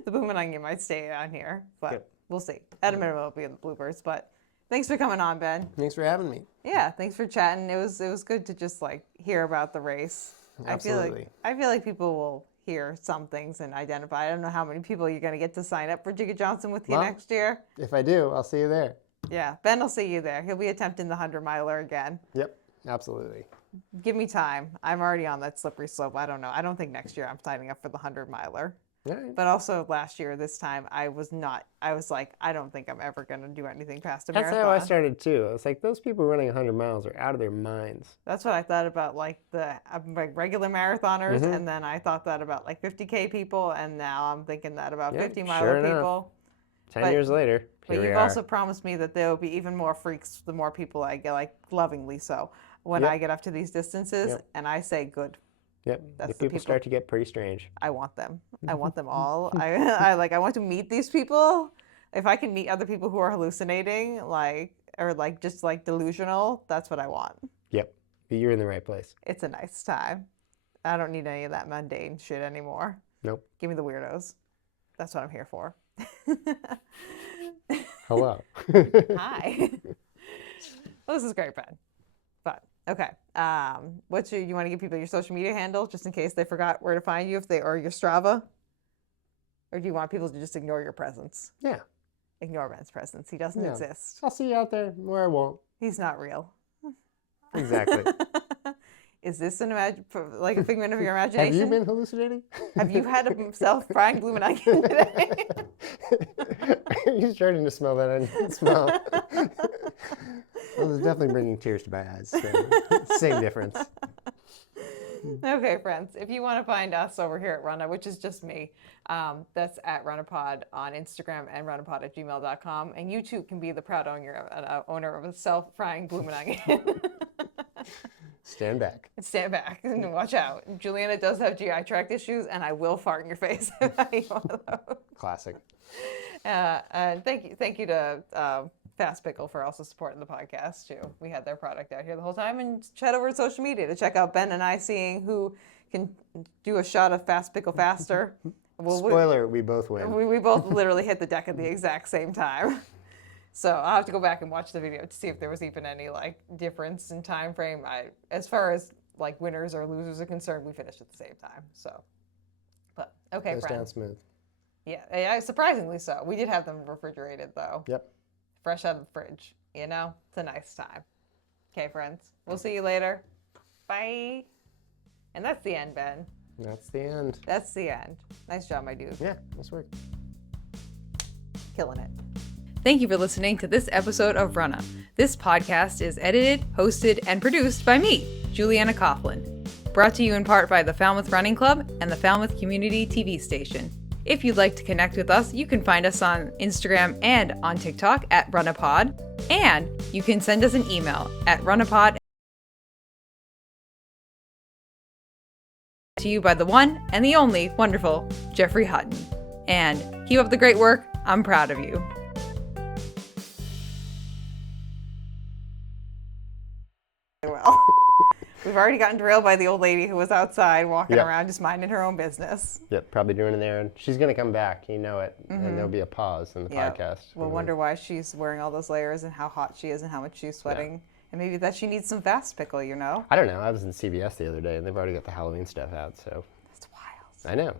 The bloomin' onion might stay on here, but we'll see. At a minimum, it'll be in the bloopers. But thanks for coming on, Ben. Thanks for having me. Yeah, thanks for chatting. It was good to just like hear about the race. Absolutely. I feel like people will hear some things and identify. I don't know how many people you're going to get to sign up for Jigger Johnson with you next year. If I do, I'll see you there. Yeah, Ben will see you there. He'll be attempting the 100-miler again. Yep, absolutely. Give me time. I'm already on that slippery slope. I don't know. I don't think next year I'm signing up for the 100-miler. Right. But also last year, this time, I was like, I don't think I'm ever going to do anything past a marathon. That's how I started too. I was like, those people running 100 miles are out of their minds. That's what I thought about like the regular marathoners. And then I thought that about like 50K people. And now I'm thinking that about 50-miler people. 10 years later, but you've also promised me that there will be even more freaks the more people I get, like lovingly so, when I get up to these distances. And I say good. Yep. That's the people start to get pretty strange. I want them. I want them all. I want to meet these people. If I can meet other people who are hallucinating, or just delusional, that's what I want. Yep. You're in the right place. It's a nice time. I don't need any of that mundane shit anymore. Nope. Give me the weirdos. That's what I'm here for. Hello. Hi. Well, this is great, Ben. But okay. You want to give people your social media handle just in case they forgot where to find you or your Strava? Or do you want people to just ignore your presence? Yeah. Ignore Ben's presence. He doesn't exist. I'll see you out there where I won't. He's not real. Exactly. Is this a figment of your imagination? Have you been hallucinating? Have you had a self-frying bloomin' onion today? Are you starting to smell that onion smell? Well, it's definitely bringing tears to my eyes. So same difference. Okay, friends. If you want to find us over here at Runnah, which is just me, that's at RunnahPod on Instagram and runnahpod@gmail.com. And you too can be the proud owner of a self-frying bloomin' onion. Stand back. Stand back and watch out. Juliana does have GI tract issues, and I will fart in your face if I eat one of those. Classic. And thank you to Fast Pickle for also supporting the podcast too. We had their product out here the whole time, and chat over on social media to check out Ben and I seeing who can do a shot of Fast Pickle faster. Spoiler: we both win. We both literally hit the deck at the exact same time. So I'll have to go back and watch the video to see if there was even any difference in time frame. As far as winners or losers are concerned, we finished at the same time. So, but okay, goes friends. Down smooth. Yeah, surprisingly so. We did have them refrigerated though. Yep. Fresh out of the fridge. It's a nice time. Okay, friends. We'll see you later. Bye. And that's the end, Ben. That's the end. That's the end. Nice job, my dude. Yeah, nice work. Killing it. Thank you for listening to this episode of Runnah. This podcast is edited, hosted, and produced by me, Juliana Coughlin. Brought to you in part by the Falmouth Running Club and the Falmouth Community TV station. If you'd like to connect with us, you can find us on Instagram and on TikTok at RunnahPod. And you can send us an email at runnahpod to you by the one and the only wonderful Jeffrey Hutton. And keep up the great work. I'm proud of you. Well, we've already gotten derailed by the old lady who was outside walking around just minding her own business. Yep, probably doing an errand. She's going to come back, and there'll be a pause in the podcast. We'll wonder why she's wearing all those layers and how hot she is and how much she's sweating. Yeah. And maybe that she needs some Fast Pickle, I don't know. I was in CVS the other day, and they've already got the Halloween stuff out, so. That's wild. I know.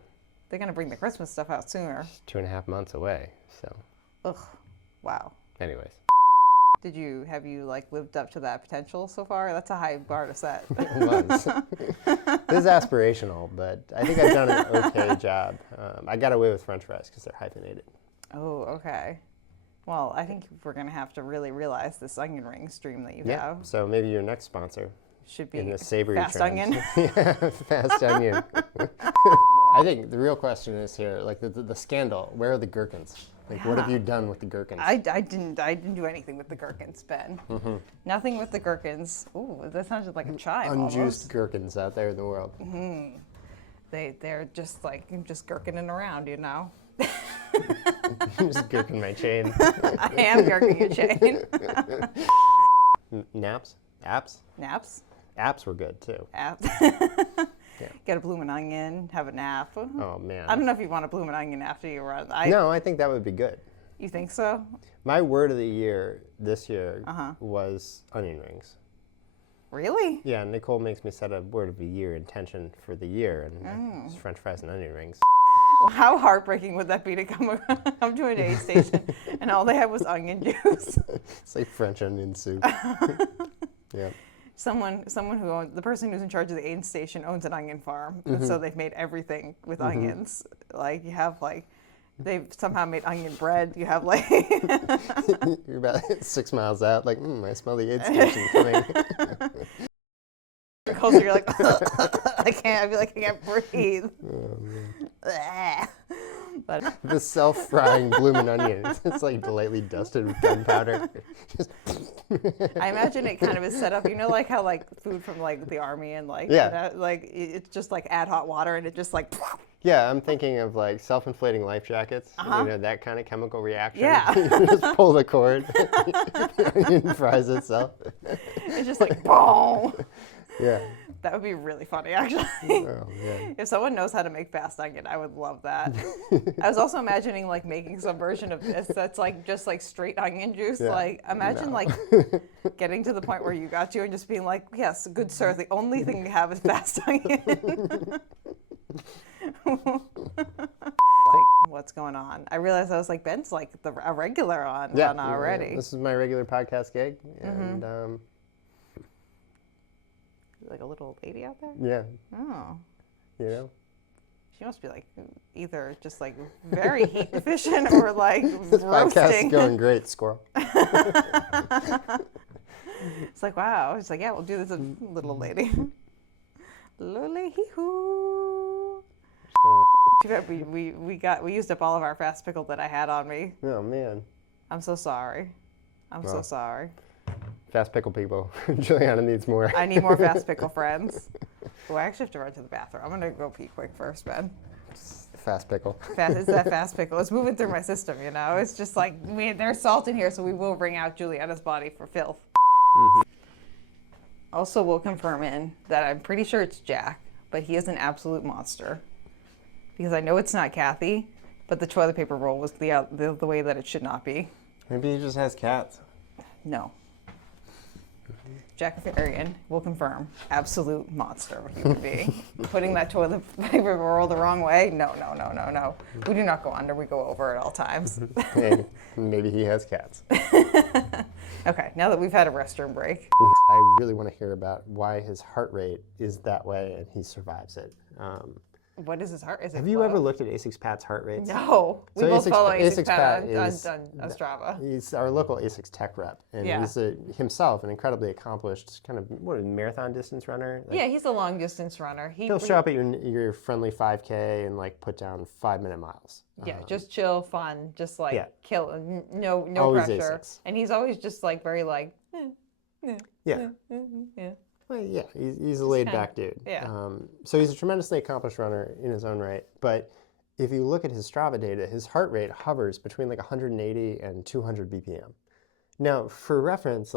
They're going to bring the Christmas stuff out sooner. It's 2.5 months away, so. Ugh. Wow. Anyways. Have you lived up to that potential so far? That's a high bar to set. It was. It is aspirational, but I think I've done an okay job. I got away with French fries because they're hyphenated. Oh, okay. Well, I think we're going to have to really realize this onion ring stream that you Yeah. have So maybe your next sponsor should be in the savory Fast trend. Onion. Yeah, Fast Onion. I think the real question is here, like the scandal. Where are the gherkins? Like, what have you done with the gherkins? I didn't do anything with the gherkins, Ben. Nothing with the gherkins. Ooh, that sounded like a chime. Unjuiced almost. gherkins out there in the world. They're just like gherkining around, you know. I'm just gherking my chain. I am gherking your chain. Naps? Apps? Naps? Apps were good too. Apps. Get a bloomin' onion, have a nap. Oh man. I don't know if you want a bloomin' onion after you run. No, I think that would be good. You think so? My word of the year this year was onion rings. Really? Yeah, Nicole makes me set a word of the year intention for the year, and it's French fries and onion rings. Well, how heartbreaking would that be to come to an aid station and all they had was onion juice? It's like French onion soup. Yeah. The person who's in charge of the aid station owns an onion farm, and so they've made everything with onions. Like you have they've somehow made onion bread. You have You're about 6 miles out, like, I smell the aid station coming. closer, you're like, I feel like I can't breathe. Oh, man. But The self-frying bloomin' onion. It's like lightly dusted with gunpowder. Just I imagine it kind of is set up, like how food from the army and it's just add hot water and it just Yeah, I'm thinking of self-inflating life jackets. That kind of chemical reaction. Yeah. You just pull the cord. The onion fries itself. It's just boom. Yeah. That would be really funny, actually. Oh, yeah. If someone knows how to make fast onion, I would love that. I was also imagining making some version of this that's just straight onion juice. Yeah. Imagine getting to the point where you got to and just being like, yes, good sir, the only thing you have is fast onion. What's going on? I realized I was Ben's a regular on Runnah already. This is my regular podcast gig, and a little old lady out there. yeah. Oh. She must be either just very heat efficient or This podcast is roasting. going great, squirrel. It's wow. It's yeah, we'll do this, little lady. Lily hee-hoo. Too bad we used up all of our fast pickle that I had on me. Oh man. I'm so sorry. So sorry. Fast pickle people. Juliana needs more. I need more fast pickle friends. Oh, I actually have to run to the bathroom. I'm gonna go pee quick first, Ben. Fast pickle. It's that fast pickle. It's moving through my system, It's just there's salt in here, so we will bring out Juliana's body for filth. Also, we'll confirm that I'm pretty sure it's Jack, but he is an absolute monster. Because I know it's not Kathy, but the toilet paper roll was the way that it should not be. Maybe he just has cats. No. Jack Varian will confirm, absolute monster of a human being. Putting that toilet paper roll the wrong way? No. We do not go under, we go over at all times. Hey, maybe he has cats. Okay, now that we've had a restroom break. I really want to hear about why his heart rate is that way and he survives it. What is his heart? Is it Have you low? ever looked at ASICS Pat's heart rates? No. We both follow ASICS Pat on Strava. He's our local ASICS tech rep, and he's himself an incredibly accomplished kind of marathon distance runner. Yeah, he's a long distance runner. He'll show up at your friendly 5K and put down 5-minute miles. Yeah, just chill, fun, just kill, no always pressure. ASICS. And he's always just very Yeah. Well, yeah, he's a laid-back dude. Yeah. So he's a tremendously accomplished runner in his own right. But if you look at his Strava data, his heart rate hovers between 180 and 200 BPM. Now, for reference,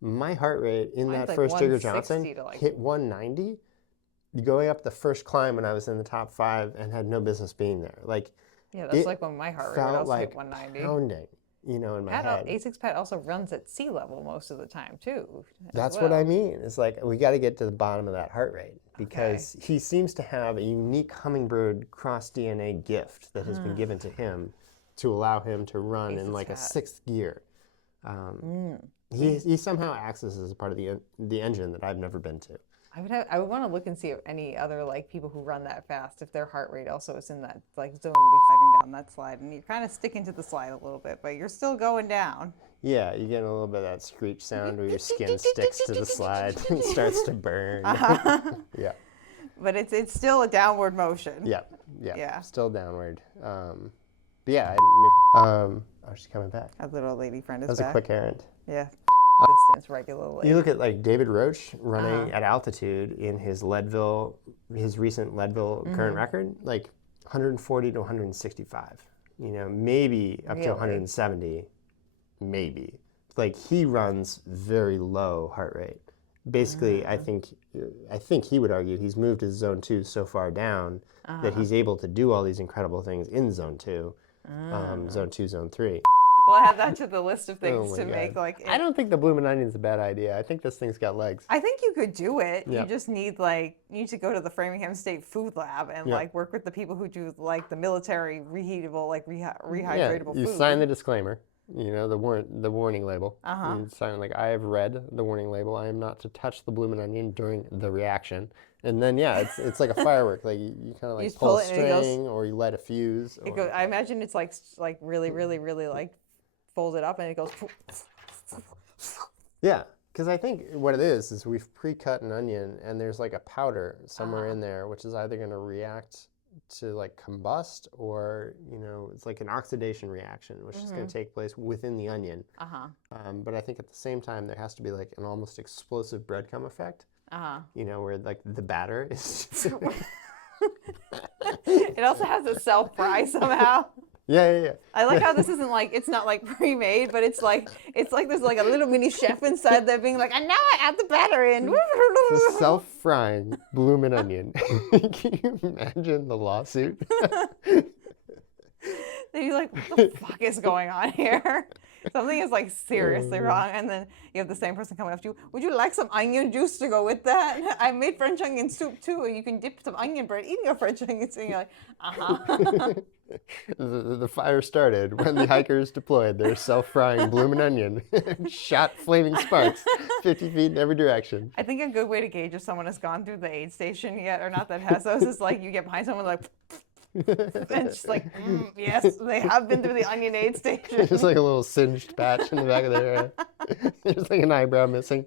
my heart rate in Mine's that first Jigger 160 Johnson to hit 190, going up the first climb when I was in the top 5 and had no business being there. Yeah, that's when my heart rate would also hit 190. Pounding. In my head. ASICS Pat also runs at sea level most of the time too. That's what I mean. It's we got to get to the bottom of that heart rate because he seems to have a unique hummingbird cross DNA gift that has been given to him to allow him to run in a 6th gear. He somehow accesses a part of the engine that I've never been to. I would want to look and see if any other like people who run that fast, if their heart rate also is in that like zone to be sliding down that slide, and you're kind of sticking to the slide a little bit, but you're still going down. Yeah, you get a little bit of that screech sound where your skin sticks to the slide and starts to burn. Yeah. But it's still a downward motion. Yeah. Still downward. But yeah, oh, she's coming back. Our little lady friend is back. That was a quick errand. Yeah. Distance regularly. You look at like David Roach running at altitude in his recent Leadville current record, like 140 to 165. You know, maybe up to 170, maybe. Like he runs very low heart rate. Basically, I think he would argue he's moved his zone 2 so far down that he's able to do all these incredible things in zone 2, zone 2, zone 3. We'll add that to the list of things to make. Like, I don't think the Bloomin' Onion's a bad idea. I think this thing's got legs. I think you could do it. You just need to go to the Framingham State Food Lab and like work with the people who do like the military reheatable, like rehydratable food. You sign the disclaimer. You know, the warning label. You sign like, I have read the warning label. I am not to touch the Bloomin' Onion during the reaction. And then it's like a firework. Like you kind of like pull a string or you light a fuse. I imagine it's like really, really, really like fold it up and it goes. Yeah, because I think what it is we've pre-cut an onion and there's like a powder somewhere in there which is either going to react to like combust or, you know, it's like an oxidation reaction which is going to take place within the onion. But I think at the same time there has to be like an almost explosive breadcrumb effect. You know, where like the batter is. It also has to self-fry somehow. Yeah. I like how this isn't like, it's not like pre-made, but it's like there's like a little mini chef inside there being like, and now I add the batter in. It's a self-frying Bloomin' Onion. Can you imagine the lawsuit? Then you're like, what the fuck is going on here? Something is like seriously wrong. And then you have the same person coming up to you. Would you like some onion juice to go with that? I made French onion soup too, and you can dip some onion bread in your French onion soup. And you're like, The fire started when the hikers deployed their self-frying Bloomin' Onion, shot flaming sparks 50 feet in every direction. I think a good way to gauge if someone has gone through the aid station yet or not that has those is like you get behind someone like, and just like, yes, they have been through the onion aid station. Just like a little singed patch in the back of their head. There's like an eyebrow missing.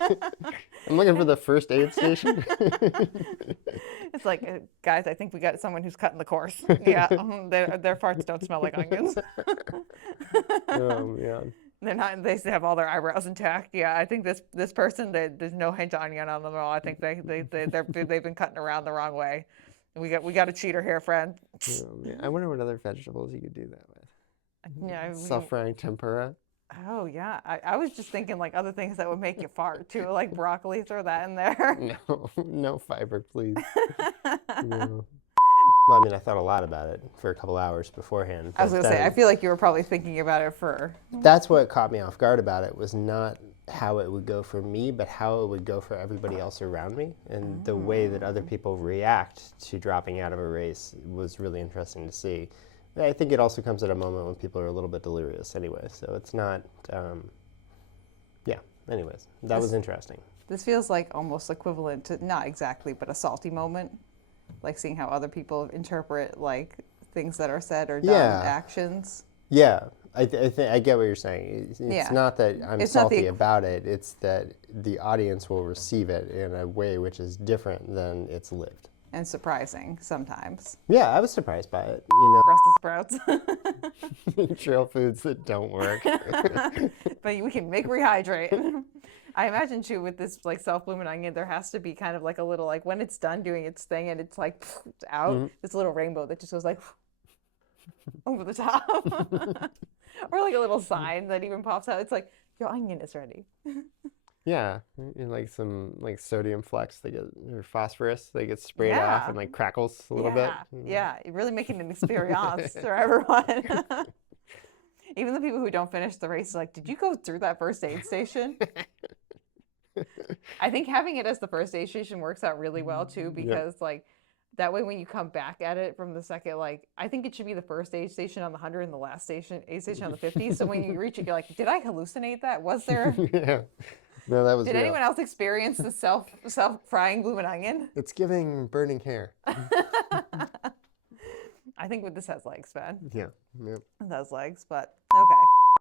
I'm looking for the first aid station. It's like, guys, I think we got someone who's cutting the course. Yeah, their farts don't smell like onions. Oh, man. They're not. They have all their eyebrows intact. Yeah, I think this person, there's no hint of onion on them at all. I think they've been cutting around the wrong way. We got a cheater here, friend. Oh, man. I wonder what other vegetables you could do that with. Yeah, self-frying tempura. Oh yeah, I was just thinking like other things that would make you fart too, like broccoli. Throw that in there. No fiber, please. No. Well, I mean, I thought a lot about it for a couple hours beforehand. I was gonna say, I feel like you were probably thinking about it for. That's what caught me off guard about it, was not how it would go for me, but how it would go for everybody else around me, and the way that other people react to dropping out of a race was really interesting to see. I think it also comes at a moment when people are a little bit delirious anyway, so it's not, anyways, that was interesting. This feels like almost equivalent to, not exactly, but a salty moment, like seeing how other people interpret like things that are said or done, actions. Yeah, I get what you're saying. It's not that I'm salty about it, it's that the audience will receive it in a way which is different than it's lived. And surprising sometimes. Yeah, I was surprised by it. You know, Brussels sprouts. Trail foods that don't work. But we can make rehydrate. I imagine too with this like self-blooming onion, there has to be kind of like a little like when it's done doing its thing and it's like out, this little rainbow that just goes like over the top, or like a little sign that even pops out. It's like your onion is ready. Yeah, and like some like sodium flux, or phosphorus, they get sprayed off and like crackles a little bit. Yeah, you're really making an experience for everyone. Even the people who don't finish the race, like, did you go through that first aid station? I think having it as the first aid station works out really well too, because like that way when you come back at it from the second, like I think it should be the first aid station on the 100 and the last aid station on the 50. So when you reach it, you're like, did I hallucinate that? Was there? Yeah. No, that was Did real. anyone else experience the self frying blooming onion? It's giving burning hair. I think this has legs, man. Yeah. It has legs, but okay.